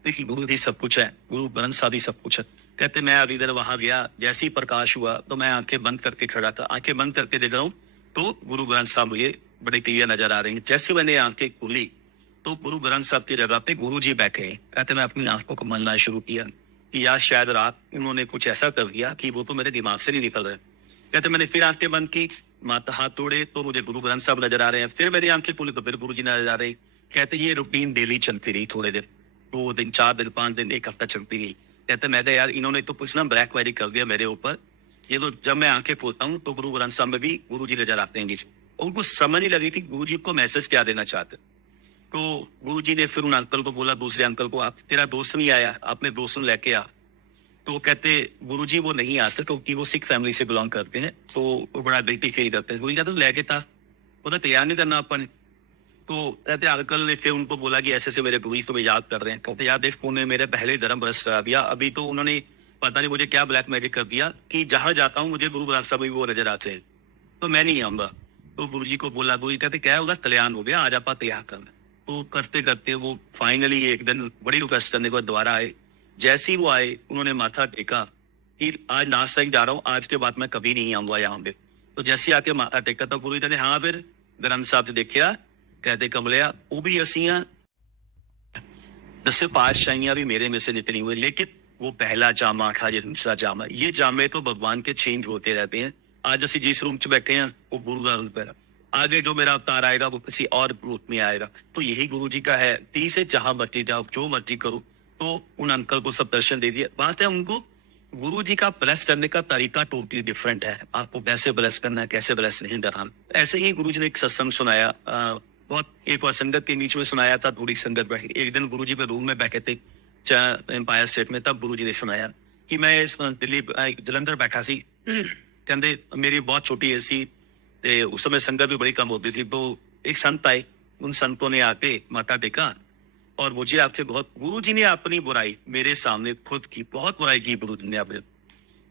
देखिए गुरु ही सब कुछ है, गुरु ग्रंथ साहब ही सब कुछ है। कहते मैं अभी इधर वहां गया, जैसे ही प्रकाश हुआ तो मैं आंखें बंद करके खड़ा था। आंखें बंद करके देख रहा हूँ तो गुरु ग्रंथ साहब मुझे बड़े क्लियर नजर आ रहे हैं। जैसे मैंने आंखें खोली तो गुरु ग्रंथ साहब की जगह पे गुरु जी बैठे हैं। कहते मैं अपनी आंखों को मलना शुरू किया कि यार शायद रात उन्होंने कुछ ऐसा कर दिया कि वो तो मेरे दिमाग से नहीं निकल रहा है। कहते मैंने फिर आंखें बंद की, माथा हाथ तोड़े तो मुझे गुरु ग्रंथ साहब नजर आ रहे हैं। फिर मेरी आंखें खुली तो फिर गुरु जी नजर आ रहे। कहते ये रूटीन डेली चलती रही, थोड़े दिन, 2 दिन, 4 दिन, 5 दिन, 1 हफ्ता चलती रही। कहते मैं तो यार इन्होंने तो कुछ ना ब्लैक मैजिक कर दिया मेरे ऊपर। ये तो जब मैं आंखें खोलता हूँ तो गुरु ग्रंथ साहब में भी गुरु जी नजर आते हैं। उनको समझ नहीं लगी थी गुरु जी को मैसेज क्या देना चाहते। तो गुरु जी ने फिर उन अंकल को बोला, दूसरे अंकल को, आप तेरा दोस्त नहीं आया, अपने दोस्त लेके आ। तो कहते गुरुजी वो नहीं आते क्योंकि वो सिख फैमिली से बिलोंग करते हैं, तो वो बड़ा गिल्टी फील करते हैं। गुरु जी तो लेके था, वो तो तैयार नहीं करना अपन। तो कहते अंकल ने फिर उनको बोला कि ऐसे से मेरे गुरु जी को याद कर रहे हैं। कहते यार देख उन्होंने मेरे पहले धर्म भ्रष्ट करा दिया, अभी तो उन्होंने पता नहीं मुझे क्या ब्लैक मैजिक कर दिया कि जहां जाता हूँ मुझे गुरु ग्रंथ साहब भी वो नजर आते हैं, तो मैं नहीं आऊंगा। तो गुरु जी को बोला, गुरु जी कहते क्या होगा, कल्याण हो गया, आज आप तैयार करना। तो करते करते वो फाइनली एक दिन बड़ी रिक्वेस्ट करने के बाद दोबारा आए। जैसे ही वो आए उन्होंने माथा टेका कि आज नाश्ता ही जा रहा हूँ, आज के बाद मैं कभी नहीं आऊंगा यहाँ पे। तो जैसे आके माथा टेका तो गुरु जी ने हाँ फिर ग्रंथ साहब से देखिया, कहते कमलिया वो भी असियां 10 पातशाहियां भी मेरे में से निकली हुई, लेकिन वो पहला जामा था, ये दूसरा जामा, ये जामे तो भगवान के चेंज होते रहते हैं। आज असि जिस रूम च बैठे हैं वो गुरु का रूप है, आगे जो मेरा अवतार आएगा वो किसी और रूप में आएगा। तो यही गुरु जी का है, 30 से जहां मर्जी जाओ, जो मर्जी करो। तो उन अंकल को सब दर्शन दे दिए। बात है उनको गुरु जी का ब्लेस करने का तरीका टोटली डिफरेंट है। आपको कैसे ब्लेस करना है, कैसे ब्लेस नहीं करना। ऐसे ही गुरु जी ने एक सत्संग सुनाया, बहुत एक बार संगत के बीच में सुनाया था, थोड़ी संगत बैठी। एक दिन गुरु जी के रूम में बैठे थे एम्पायर स्टेट में, तब गुरु जी ने सुनाया कि मैं इस दिल्ली जलंधर बैठा सी, कहते मेरी बहुत छोटी एज सी ते उस समय संगत भी बड़ी कम होती थी। तो एक संत आए, उन संतों ने आके माथा टेका और मुझे आपसे बहुत, गुरु जी ने अपनी बुराई मेरे सामने खुद की बहुत बुराई की। गुरु जी ने आपने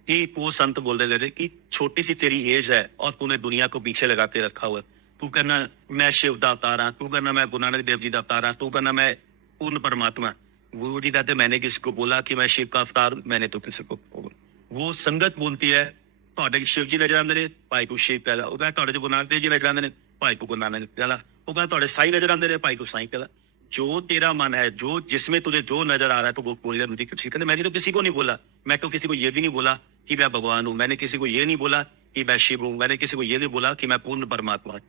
कि वो संत बोल रहे थे कि छोटी सी तेरी एज है और तूने दुनिया को पीछे लगा के रखा हुआ है। तू कहना मैं शिव का अवतार हाँ, तू कहना मैं गुरु नानक देव जी का अवतार हाँ, तू कहना मैं पूर्ण परमात्मा। गुरु जी कहते मैंने किसको बोला कि मैं शिव का अवतार हूं? मैंने तो किसी को। वो संगत बोलती है ਤੁਹਾਡੇ शिव जी नजर आते हैं, भाई को शिव कहला। वो कहता ਤੁਹਾਡੇ गुरु नानक देव जी नजर आते हैं, भाई को गुरु नानक कहला। वो कहता ਤੁਹਾਡੇ साई नजर आते हैं, भाई को साई कहला। जो तेरा मन है, जो जिसमें तुझे जो नजर आ रहा है तो वो बोल मुझे किसी कहते। मैंने तो किसी को नहीं बोला, मैं तो किसी को ये भी नहीं बोला कि मैं भगवान हूँ, मैंने किसी को ये नहीं बोला कि मैं शिव हूँ, मैंने किसी को ये नहीं बोला कि मैं पूर्ण परमात्मा हूँ।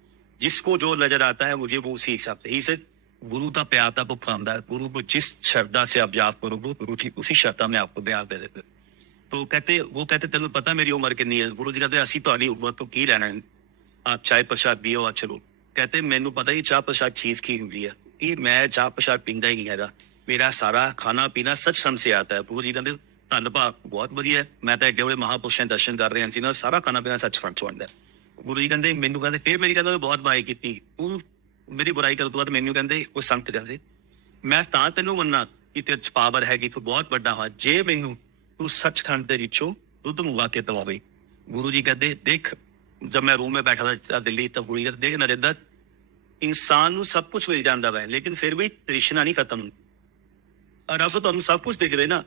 जिसको जो नजर आता है मुझे वो उसी हिसाब से। इसे गुरु का प्यार था वो फरमाता है, गुरु को जिस श्रद्धा से आप याद करोगे गुरु जी उसी श्रद्धा में आपको प्यार दे देते। तो वो कहते तेन पता मेरी उम्र कितनी है? गुरु जी कहते असि तुहाडी उम्र तो की लेना है, आप चाय प्रसाद पियो और चलो। कहते मैनू पता ही चाह प्रसाद चीज की हुई है कि मैं चाह प्रसाद पींदा ही नहीं है, मेरा सारा खाना पीना सत्संग से आता है। गुरु जी कहते धन भाग बहुत वधिया, मैं तो एडे बड़े महापुरुषों के दर्शन कर रहे हैं, सारा खाना पीना सच्चखंड चों आंदा। गुरु जी कहते मैनू कहते फिर मेरी कहते बहुत बुराई की, मेरी बुराई करने तो बाद मैनू कहते वो संत कहते मैं तां तेनू मन्ना कि तेरे च पावर हैगी, तू बहुत बड़ा हाँ, जे मैनू तू सचखंड दे विचों दुध मंगा के पिलावे। गुरु जी कहते देख, जब मैं रूम में बैठा था दिल्ली, तब गुरु जी कहते देख नरेंद्र, इंसान ਨੂੰ सब कुछ मिल जाता है लेकिन फिर भी तृष्णा नहीं खत्म। रब तुहानू सब कुछ दिख रहे ना,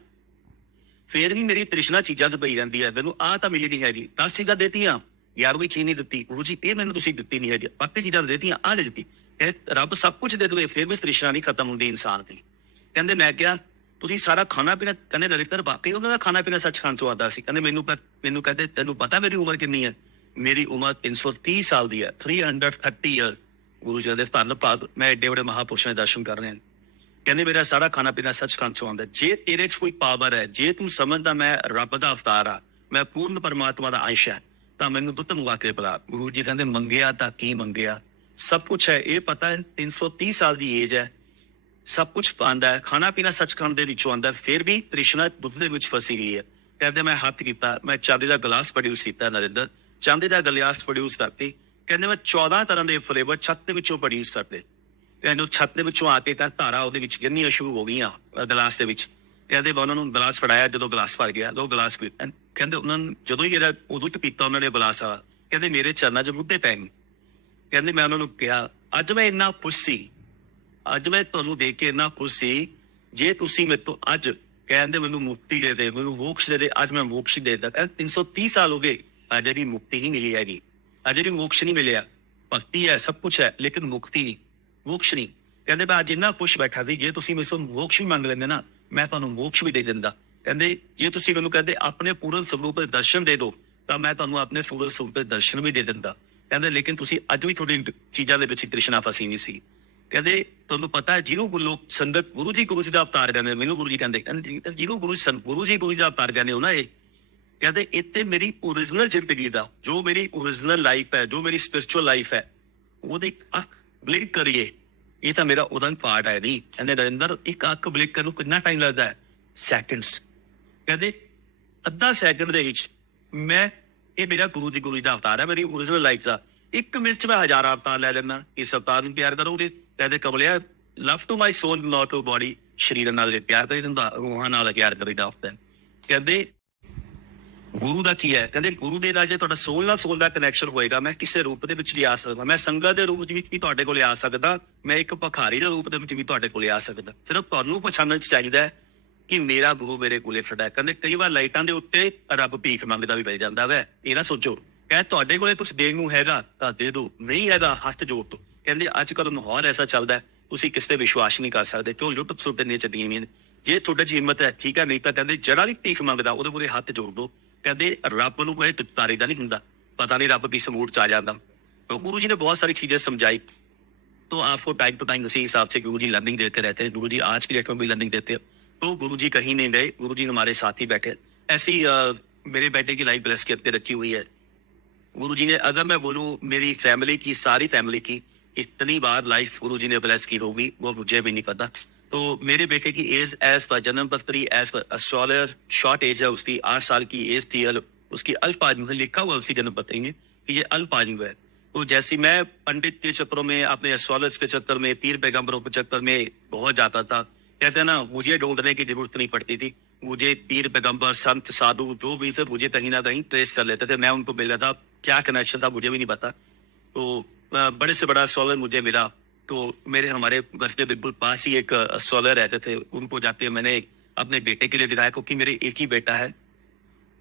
फिर भी मेरी तृष्णा चीजां ते पई रहिंदी है। मैनू आ तां मिली नहीं हैगी, 10 चीजां देतियां, 11वीं चीज नहीं दित्ती। गुरु जी ये मैनू तुसीं दित्ती नहीं हैगी, बाकी चीजां देतियां, आ नहीं दित्ती। रब सब कुछ दे दे फिर भी तृष्णा नहीं खत्म होंदी इंसान की। कहंदे मैं क्या ਤੁਸੀਂ ਸਾਰਾ ਖਾਣਾ ਪੀਣਾ, ਕਹਿੰਦੇ ਨਰਿੰਦਰ ਵਾਕਈ ਉਹਨਾਂ ਦਾ ਖਾਣਾ ਪੀਣਾ ਸੱਚਖੰਡ ਤੋਂ ਆਉਂਦਾ ਸੀ। ਕਹਿੰਦੇ ਮੈਨੂੰ ਕਹਿੰਦੇ ਤੈਨੂੰ ਪਤਾ ਮੇਰੀ ਉਮਰ ਕਿੰਨੀ ਹੈ? ਮੇਰੀ ਉਮਰ 330 ਸਾਲ ਦੀ ਹੈ, 330 ਈਅਰ। ਗੁਰੂ ਜੀ ਦੇ ਧੰਨ ਭਾਗ, ਮੈਂ ਏਡੇ ਬੜੇ ਮਹਾਪੁਰਸ਼ਾਂ ਦੇ ਦਰਸ਼ਨ ਕਰ ਰਿਹਾ। ਕਹਿੰਦੇ ਮੇਰਾ ਸਾਰਾ ਖਾਣਾ ਪੀਣਾ ਸੱਚਖੰਡ ਤੋਂ ਆਉਂਦਾ। ਜੇ ਤੇਰੇ 'ਚ ਕੋਈ ਪਾਵਰ ਹੈ, ਜੇ ਤੂੰ ਸਮਝਦਾ ਮੈਂ ਰੱਬ ਦਾ ਅਵਤਾਰ ਆ, ਮੈਂ ਪੂਰਨ ਪਰਮਾਤਮਾ ਦਾ ਅੰਸ਼ ਹੈ, ਤਾਂ ਮੈਨੂੰ ਦੁੱਧ ਮੰਗਾ ਕੇ ਪਿਲਾ। ਗੁਰੂ ਜੀ ਕਹਿੰਦੇ ਮੰਗਿਆ ਤਾਂ ਕੀ ਮੰਗਿਆ, ਸਭ ਕੁਛ ਹੈ। ਇਹ ਪਤਾ ਹੈ 330 ਸਾਲ ਦੀ ਏਜ ਹੈ, सब कुछ आंदा है, खाना पीना सचखंड दे विचों आंदा, फिर भी तृष्णा दुध दे विच फसी गई है। कहते मैं हाथ कीता, मैं चांदी दा गिलास प्रोड्यूस कीता नरेंद्र, चांदी दा गिलास प्रोड्यूस करती। कहते मैं 14 तरह के फ्लेवर छत दे विचों प्रोड्यूस करते। कहते छत दे विचों आके तां धारा उहदे विच गिरनियां शुरू हो गईयां गिलास दे विच। कहते मैं उन्हां नूं गिलास फड़ाया, जदों गिलास भर गया, दो गिलास पीते। कहते उन्हां जदों ही मेरा उदों ही पीता उन्हां ने गिलास आ, कहते मेरे चरनां 'च मुद्दे पै गए। कहते मैं उन्हां नूं कहा अज मैं इन्ना खुश सी, ਅੱਜ ਮੈਂ ਤੁਹਾਨੂੰ ਦੇਖ ਕੇ ਇੰਨਾ ਖੁਸ਼ ਸੀ, ਜੇ ਤੁਸੀਂ ਮੇਰੇ ਤੋਂ ਅੱਜ ਕਹਿੰਦੇ ਮੈਨੂੰ ਮੁਕਤੀ ਦੇ ਦੇ, ਮੈਨੂੰ ਮੋਕਸ਼ ਦੇ ਦੇ, ਅੱਜ ਮੈਂ ਮੋਕਸ਼ ਦੇ ਦਿੱਤਾ। 330 ਸਾਲ ਹੋ ਗਏ, ਅਜੇ ਵੀ ਮੁਕਤੀ ਨਹੀਂ ਮਿਲੀ ਹੈਗੀ, ਅਜੇ ਵੀ ਮੋਕਸ਼ ਨਹੀਂ ਮਿਲਿਆ। ਭਗਤੀ ਹੈ, ਸਭ ਕੁਛ ਹੈ, ਲੇਕਿਨ ਮੁਕਤੀ ਨਹੀਂ, ਮੋਕਸ਼ ਨਹੀਂ। ਕਹਿੰਦੇ ਮੈਂ ਅੱਜ ਇੰਨਾ ਖੁਸ਼ ਬੈਠਾ ਸੀ, ਜੇ ਤੁਸੀਂ ਮੇਰੇ ਤੋਂ ਮੋਕਸ਼ ਵੀ ਮੰਗ ਲੈਂਦੇ ਨਾ, ਮੈਂ ਤੁਹਾਨੂੰ ਮੋਕਸ਼ ਵੀ ਦੇ ਦਿੰਦਾ। ਕਹਿੰਦੇ ਜੇ ਤੁਸੀਂ ਮੈਨੂੰ ਕਹਿੰਦੇ ਆਪਣੇ ਪੂਰਨ ਸਰੂਪ ਦੇ ਦਰਸ਼ਨ ਦੇ ਦਿਓ, ਤਾਂ ਮੈਂ ਤੁਹਾਨੂੰ ਆਪਣੇ ਪੂਰਨ ਸਰੂਪ ਦੇ ਦਰਸ਼ਨ ਵੀ ਦੇ ਦਿੰਦਾ। ਕਹਿੰਦੇ ਲੇਕਿਨ ਤੁਸੀਂ ਅੱਜ ਵੀ ਤੁਹਾਡੀ ਚੀਜ਼ਾਂ ਦੇ ਵਿੱਚ ਤ੍ਰਿਸ਼ਨਾ ਫਸੀ ਨਹੀਂ ਸੀ। कहते तुहानू पता है जिन्हों लोग संगत गुरु जी का अवतार कहते, मैनू गुरु जी कहते जिन्हों गुरु जी का अवतार कहते हो ना, ये कहते इत्ते मेरी ओरिजिनल जिंदगी का जो मेरी ओरिजिनल लाइफ है, जो मेरी स्पिरिचुअल लाइफ है, वो अख ब्लिंक करिए, ये तो मेरा उदन पार्ट है नहीं। कहते नरेंद्र एक अख ब्लिंक करने कितना टाइम लगता है? सैकेंड्स। कहते अद्धा सैकेंड दे विच मैं, ये मेरा गुरु जी का अवतार है, मेरी ओरिजिनल लाइफ का। 1 मिनट में 1000 अवतार लै लेना, इस अवतार में प्यार करोगे। कहते कमलिया love to my soul not to body, शरीर नाल प्यार करीदा, रूहां नाल प्यार करीदा होता है। कहते गुरु का की है? कहते गुरु दे नाल जे तुहाडा सोल दा कनैक्शन होएगा, मैं किसी रूप दे विच भी आ सकदा, मैं संगत दे रूप विच भी तुहाडे कोल आ सकदा, मैं एक भखारी दे रूप दे विच भी तुहाडे कोल आ सकदा। सिर्फ तुहानू पछाणना चाहीदा है कि मेरा गुरु मेरे कोले खड़ा है। कहते कई बार लाइटां दे उत्ते रब भीख मंगदा भी मिल जांदा वै, ये ना सोचो। कह तुहाडे कोले कुछ देण नूं हैगा तां दे दो, नहीं हैगा हत्थ जोड़ दो। कहते अजकल माहौल ऐसा चलता है, तुसीं किसी ते विश्वास नहीं कर सकते, क्यों लुट खसुट नहीं चलियां हुईयां। जे तुहाडे च हिम्मत है ठीक है, नहीं तो कहते जरा भी भीख मंगदा उहदे मूहरे हत्थ जोड़ दो। कहते रब नूं कोई तारी दा नहीं हुंदा, पता नहीं रब किस मूड च आ जांदा। तो गुरुजी ने बहुत सारी चीजें समझाई। तो आपको टाइम टू टाइम उसी हिसाब से गुरुजी लर्निंग देते रहते हैं। गुरुजी आज की डेट में भी लर्निंग देते हैं। तो गुरुजी कहीं नहीं गए, गुरुजी हमारे साथ ही बैठे। ऐसी मेरे बेटे की लाइफ ब्लेस करके रखी हुई है। गुरुजी ने, अगर मैं बोलूं मेरी फैमिली की, सारी फैमिली की इतनी बार लाइफ गुरुजी ने ब्लेस की होगी वो मुझे भी नहीं पता। तो मेरे बेटे की एज एज पर जन्म पत्री, एज पर एस्ट्रोलर, शॉर्ट एज है उसकी, 8 साल की एज थी। उसकी अल्पायु है, लिखा हुआ उसी जन्म पत्री में कि ये अल्पायु है। तो जैसे मैं पंडित के चक्करों में, अपने एस्ट्रोलॉजर के चक्कर में, पीर पैगंबरों के चक्कर में बहुत जाता था। कहते हैं ना, मुझे ढूंढने की जरूरत नहीं पड़ती थी। मुझे पीर पैगंबर, संत, साधु जो भी थे मुझे कहीं ना कहीं ट्रेस कर लेते थे। मैं उनको मिल था, क्या कनेक्शन था मुझे भी नहीं पता। तो बड़े से बड़ा एस्ट्रोलर मुझे मिला। तो मेरे हमारे घर के बिल्कुल पास ही एक एस्ट्रोलर रहते थे। उनको जाते मैंने अपने बेटे के लिए दिखाया, क्योंकि मेरे एक ही बेटा है।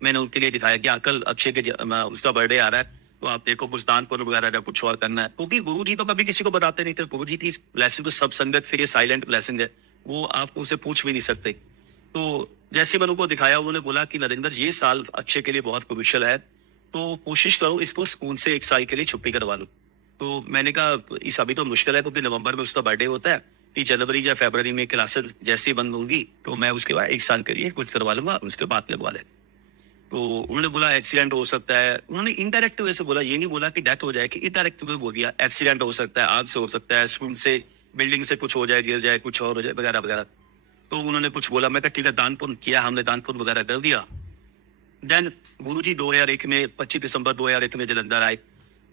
मैंने उनके लिए दिखाया कि कल अक्षय के उसका बर्थडे आ रहा है, तो आप देखो कुछ दान पुण्य वगैरह या कुछ और करना है। क्योंकि गुरु जी तो कभी किसी को बताते नहीं थे। गुरु जी की ब्लेसिंग तो सब संगत, फिर ये साइलेंट ब्लेसिंग है, वो आप उनसे पूछ भी नहीं सकते। तो जैसे मैंने उनको दिखाया, उन्होंने बोला कि नरेंद्र, ये साल अक्षय के लिए बहुत क्रूशियल है, तो कोशिश करो इसको स्कूल से 1 साल के लिए छुट्टी करवा लो। तो मैंने कहा इस अभी तो मुश्किल है, क्योंकि नवंबर में उसका बर्थडे होता है, कि जनवरी या फरवरी में क्लासेस जैसे बंद होंगी तो मैं उसके बाद 1 साल के लिए कुछ करवा लूंगा, उसके बाद लगवा ले। तो उन्होंने बोला एक्सीडेंट हो सकता है। उन्होंने इनडायरेक्ट वे से बोला, ये नहीं बोला कि डेथ हो जाएगी, इनडायरेक्ट वे बोल दिया एक्सीडेंट हो सकता है, आग से हो सकता है, स्कूल से, बिल्डिंग से कुछ हो जाए, गिर जाए, कुछ और हो जाए, वगैरह वगैरह। तो उन्होंने कुछ बोला, मैं कहा ठीक है, दान पुण्य किया हमने, दान पुण्य वगैरह कर दिया। देन गुरुजी 2001 में 25 दिसंबर 2001 में जलंधर आए।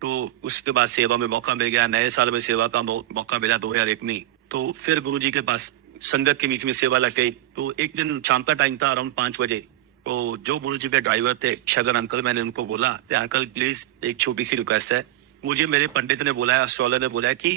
तो उसके बाद सेवा में मौका मिल गया, नए साल में सेवा का मौका मिला 2001 में। तो फिर गुरुजी के पास संगत के बीच में सेवा लग गई। तो एक दिन शाम का टाइम था, अराउंड 5 बजे। तो जो गुरुजी के ड्राइवर थे शगन अंकल, मैंने उनको बोला अंकल प्लीज एक छोटी सी रिक्वेस्ट है, मुझे मेरे पंडित ने बोला है, एस्ट्रोलॉजर ने बोला है कि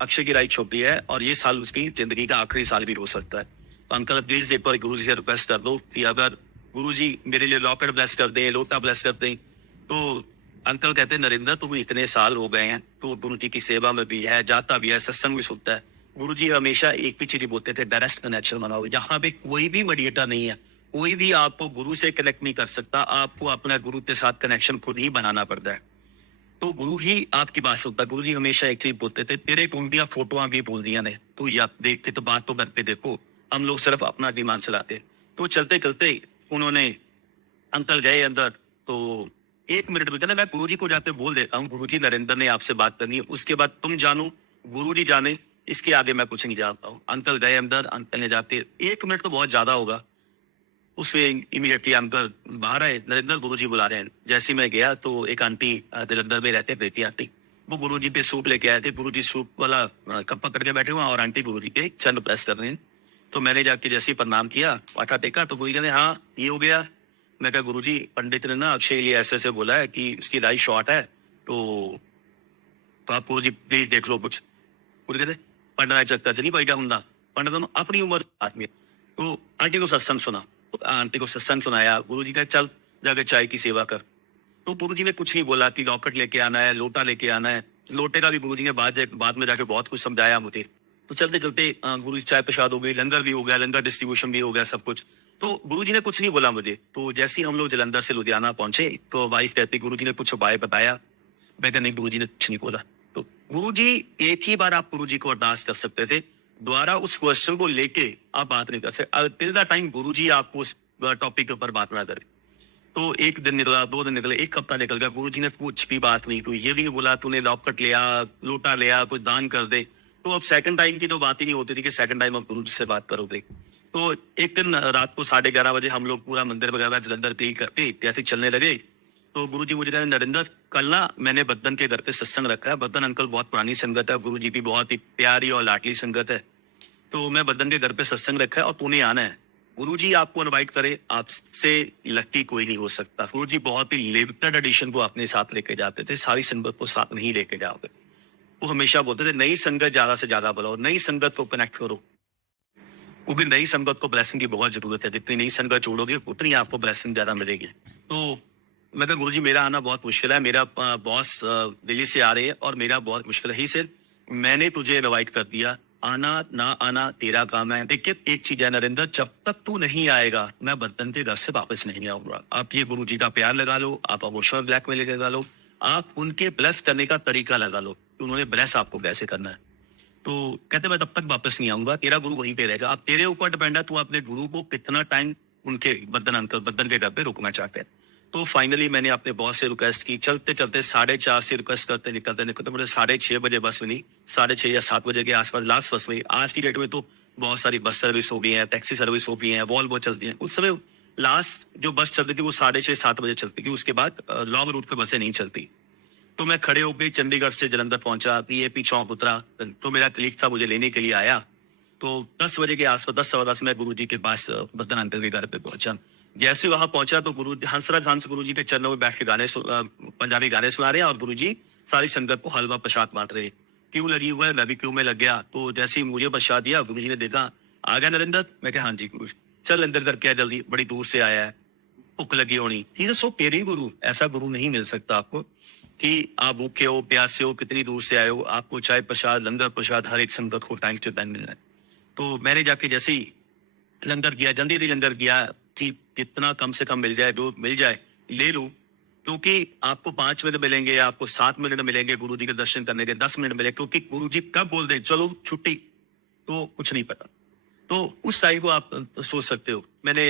अक्षय की लाइफ छोटी है और ये साल उसकी जिंदगी का आखिरी साल भी हो सकता है। तो अंकल प्लीज एक बार गुरुजी से रिक्वेस्ट कर दो कि अगर गुरुजी मेरे लिए लॉकेट ब्लेस कर दें, लोटा ब्लेस कर दें। तो अंकल कहते हैं नरेंद्र, तुम इतने साल हो गए हैं, तो गुरुजी की सेवा में भी है, जाता भी है, सत्संग भी सुनता है। गुरुजी हमेशा एक भी चीज बोलते थे, डायरेक्ट कनेक्शन बनाओ। यहाँ पे कोई भी मीडिएटर नहीं है, कोई भी आपको गुरु से कनेक्ट नहीं कर सकता, आपको अपना गुरु के साथ कनेक्शन खुद ही बनाना पड़ता है। तो गुरु ही आपकी बात सुनता है। गुरु जी हमेशा एक चीज बोलते थे, तेरे कुंडिया फोटोआं भी बोल दिया ने, तो या देख के तो बात तो करके देखो, हम लोग सिर्फ अपना दिमाग चलाते। तो चलते चलते उन्होंने, अंकल गए अंदर। तो 1 मिनट में कहना, मैं गुरु जी को जाते बोल देता हूँ, गुरु जी नरेंद्र ने आपसे बात करनी है, उसके बाद तुम जानो, गुरु जी जाने, इसके आगे मैं कुछ नहीं जानता हूँ। अंकल गए अंदर, अंकल ने जाते 1 मिनट तो बहुत ज्यादा होगा, उससे इमीडिएटली अंकल बाहर आए, नरेंद्र गुरुजी बुला रहे हैं। जैसे मैं गया तो एक आंटी जलंधर में रहते, प्रीति आंटी, वो गुरुजी पे सूप लेके आए थे। गुरुजी सूप वाला कप पकड़ के बैठे हुए और आंटी गुरुजी के चरण प्रेस कर रहे हैं। तो मैंने जाके जैसे ही प्रणाम किया, माथा टेका, तो गुरुजी कहते हाँ ये हो गया। मैं कहा गुरुजी पंडित ने ना अक्षय लिए ऐसे ऐसे बोला है कि उसकी लाइफ शॉर्ट है, तो आप गुरुजी प्लीज देख लो कुछ। गुरु कहते पंडित चक्कर च नहीं पैदा होंगे, पंडित अपनी उम्र आदमी। तो आंटी को सत्संग सुना, आंटी को सत्संग सुनाया। गुरुजी का चल जाके चाय की सेवा कर। तो गुरुजी ने कुछ नहीं बोला कि लॉकेट लेके आना है, लोटा लेके आना है। लोटे का भी गुरुजी ने बाद में जाके बहुत कुछ समझाया मुझे। तो चलते चलते गुरुजी चाय प्रसाद हो गई, लंगर भी हो गया, लंगर डिस्ट्रीब्यूशन भी हो गया, सब कुछ। तो गुरुजी ने कुछ नहीं बोला मुझे। तो जैसे ही हम लोग जलंधर से लुधियाना पहुंचे, तो वाइफ कहती गुरुजी ने कुछ उपाय बताया। मैं नहीं, गुरुजी ने कुछ नहीं बोला। तो गुरुजी, एक ही बार आप गुरुजी को अरदास कर सकते थे, द्वारा उस क्वेश्चन को लेके आप बात नहीं कर सकते। टिल द टाइम गुरुजी आपको उस टॉपिक के ऊपर बात ना करे। तो 1 दिन निकला, 2 दिन निकले, 1 हफ्ता निकल गया, गुरुजी ने कुछ भी बात नहीं। तो ये भी बोला तूने लॉकेट लिया, लोटा लिया, कुछ दान कर दे। तो अब सेकंड टाइम की तो बात ही नहीं होती थी कि सेकंड टाइम आप गुरुजी से बात करोगे। तो एक दिन रात को 11:30 बजे हम लोग पूरा मंदिर वगैरह जलंधर पे करके जैसे चलने लगे। तो गुरुजी मुझे कहते नरेंद्र, कल ना मैंने बद्दन के घर पे सत्संग रखा है। बद्दन अंकल बहुत पुरानी संगत है, गुरुजी की बहुत ही प्यारी और लाडली संगत है। तो मैं बद्दन के घर पे सत्संग रखा है और तूने आना है। गुरुजी आपको इनवाइट करे, आपसे लकी कोई नहीं हो सकता। गुरुजी बहुत ही लिमिटेड एडिशन को अपने साथ लेके जाते थे, सारी संगत को साथ नहीं लेके जाते। वो हमेशा बोलते थे नई संगत ज्यादा से ज्यादा बनाओ, नई संगत को कनेक्ट करो, क्योंकि नई संगत को ब्लेसिंग की बहुत जरूरत है। जितनी नई संगत जोड़ोगे उतनी आपको ब्लेसिंग ज्यादा मिलेगी। तो मैं कहा गुरुजी मेरा आना बहुत मुश्किल है, मेरा बॉस दिल्ली से आ रहे हैं और मेरा बहुत मुश्किल है। ही सिर्फ मैंने तुझे इनवाइट कर दिया, आना ना आना तेरा काम है। देखिए एक चीज है नरेंद्र, जब तक तू नहीं आएगा मैं बर्तन के घर से वापस नहीं आऊंगा। आप ये गुरुजी का प्यार लगा लो, आप इमोशनल ब्लैकमेल लगा लो, आप उनके ब्लेस करने का तरीका लगा लो कि उन्होंने ब्लेस आपको कैसे करना है। तो कहते मैं तब तक वापस नहीं आऊंगा, तेरा गुरु वहीं पे रहेगा। अब तेरे ऊपर डिपेंड है, तू अपने गुरु को कितना टाइम उनके बद्दन के घर पे रुकना चाहते हैं। तो फाइनली मैंने अपने बॉस से रिक्वेस्ट की, चलते चलते 4:30 से रिक्वेस्ट करते निकलते निकलते मुझे 6:30 बजे बस मिली, 6:30 या 7 बजे के आसपास लास्ट बस मिली। आज की डेट में तो बहुत सारी बस सर्विस हो गई है, टैक्सी सर्विस हो गई है, वॉल्वो चलती है। उस समय लास्ट जो बस चलती थी वो 6:30-7 बजे चलती थी, उसके बाद लॉन्ग रूट पे बसें नहीं चलती। तो मैं खड़े होकर चंडीगढ़ से जलंधर पहुंचा, पीएपी चौक उतरा, तो मेरा कलीग था मुझे लेने के लिए आया। तो 10 बजे के आसपास 10 सवा 10 में गुरु जी के पास बद्दन अंकल के घर पे पहुंचा। जैसे वहां पहुंचा तो गुरु हंसराज हंस गुरु जी के चरणों में बैठ के पंजाबी गाने सुना रहे हैं और गुरु जी सारी संगत को हलवा प्रसाद बांट रहे। क्यों लगी हुआ है, मैं भी क्यों में लग गया। तो जैसे ही मुझे प्रसाद दिया, गुरु जी ने देखा, आ गया नरेंद्र। मैं कहा हाँ जी गुरु, चल अंदर करके आ जल्दी, बड़ी दूर से आया है, भूख लगी होनी। ही इज सो पेरी गुरु, ऐसा गुरु नहीं मिल सकता आपको कि आप भूखे हो, प्यासे हो, कितनी दूर से आए हो, आपको चाय प्रसाद, लंगर प्रसाद हर एक संगत को टाइम टू टाइम मिल रहा है। तो मैंने जाके जैसे ही लंगर किया, जल्दी से लंगर किया कि कितना कम से कम मिल जाए, जो मिल जाए ले लूं, क्योंकि आपको 5 मिनट मिलेंगे, आपको 7 मिनट मिलेंगे गुरु जी के दर्शन करने के, 10 मिनट मिले, क्योंकि गुरु जी कब बोल दे चलो छुट्टी, तो कुछ नहीं पता। तो उस साइड को आप सोच सकते हो। मैंने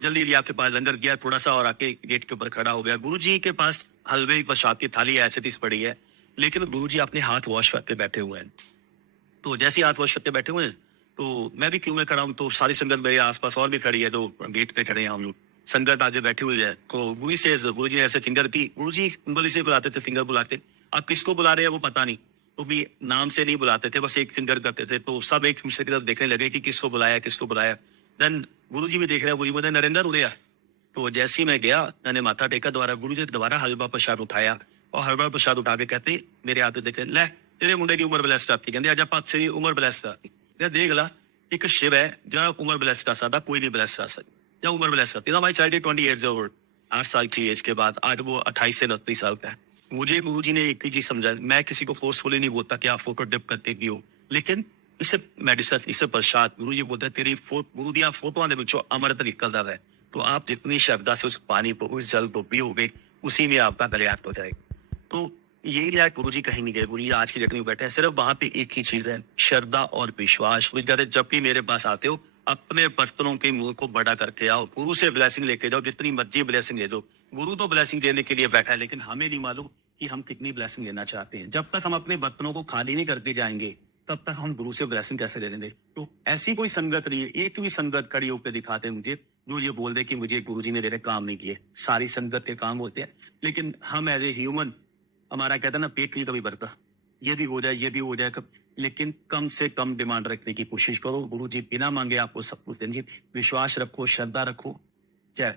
जल्दी लिया आपके पास लंगर किया, थोड़ा सा और आके गेट के ऊपर खड़ा हो गया। गुरु जी के पास हलवे प्रसाद की थाली ऐसे तीस पड़ी है, लेकिन गुरु जी अपने हाथ वॉश करके बैठे हुए हैं। तो जैसे ही हाथ वॉश करके बैठे हुए हैं, तो मैं भी क्यों में खड़ा हूँ, तो सारी संगत मेरे आसपास और भी खड़ी है, जो गेट पे खड़े हैं हम लोग, संगत आगे बैठी हुई है। तो गुरु जी ने ऐसे फिंगर की, गुरु जी उंगली से बुलाते थे, फिंगर बुलाते। अब किसको बुला रहे हैं वो पता नहीं, तो भी नाम से नहीं बुलाते थे, बस एक फिंगर करते थे। तो सब एक दूसरे की तरफ देखने लगे कि किसको बुलाया, किसको बुलाया। देन गुरु जी भी देख रहे हैं, गुरु जी बोलते नरेंद्र उड़े आ। तो जैसे ही मैं गया, मैंने माथा टेका दोबारा, गुरु जी ने दोबारा हलवा प्रसाद उठाया और हलवा प्रसाद उठा के कहते मेरे हाथ में देखे, ले तेरे मुंडे की उम्र बलैस करती, कहते अज आप तेरी उम्र बलैस करती। देख ला, एक शिव है जो उम्र बलैस कर सकता, कोई नहीं बलैस कर सकता, या उम्र बलैस करती। माई चाइल्ड 20 ईयर्स ओल्ड, 8 साल की एज के बाद आज वो 28 से 29 साल का है। मुझे गुरु जी ने एक ही चीज समझा, मैं किसी को फोर्सफुली नहीं बोलता कि आप फोटो डिप करते भी हो, लेकिन इसे मेडिसिन, इसे प्रसाद, गुरु जी बोलते हैं तेरी गुरु दिया फोटो के विचों अमृत निकलता है। तो आप जितनी श्रद्धा से उस पानी को, उस जल को पियोगे, उसी में आपका कल्याण हो जाएगा। तो यही लायक गुरु जी कहीं नहीं गए, गुरु जी आज की डेट में बैठे हैं। सिर्फ वहां पे एक ही चीज है, श्रद्धा और विश्वास। गुरु कहते जब भी मेरे पास आते हो, अपने बर्तनों के मुंह को बड़ा करके आओ, गुरु से ब्लेसिंग लेके जाओ, जितनी मर्जी ब्लेसिंग ले दो। गुरु तो ब्लेसिंग देने के लिए बैठा है, लेकिन हमें नहीं मालूम कि हम कितनी ब्लेसिंग लेना चाहते हैं। जब तक हम अपने बर्तनों को खाली नहीं करके जाएंगे, तब तक हम गुरु से ब्लेसिंग कैसे ले लेंगे। तो ऐसी कोई संगत नहीं है, एक भी संगत खड़ी होकर दिखाते मुझे जो ये बोल दे कि मुझे गुरु जी ने मेरे काम नहीं किए। सारी संगत के काम होते हैं, लेकिन हम एज ए ह्यूमन, हमारा कहता है ना पेट नहीं कभी भरता, ये भी हो जाए, ये भी हो जाए कब, लेकिन कम से कम डिमांड रखने की कोशिश करो। गुरु जी बिना मांगे आपको सब कुछ देंगे। विश्वास रखो, श्रद्धा रखो। जय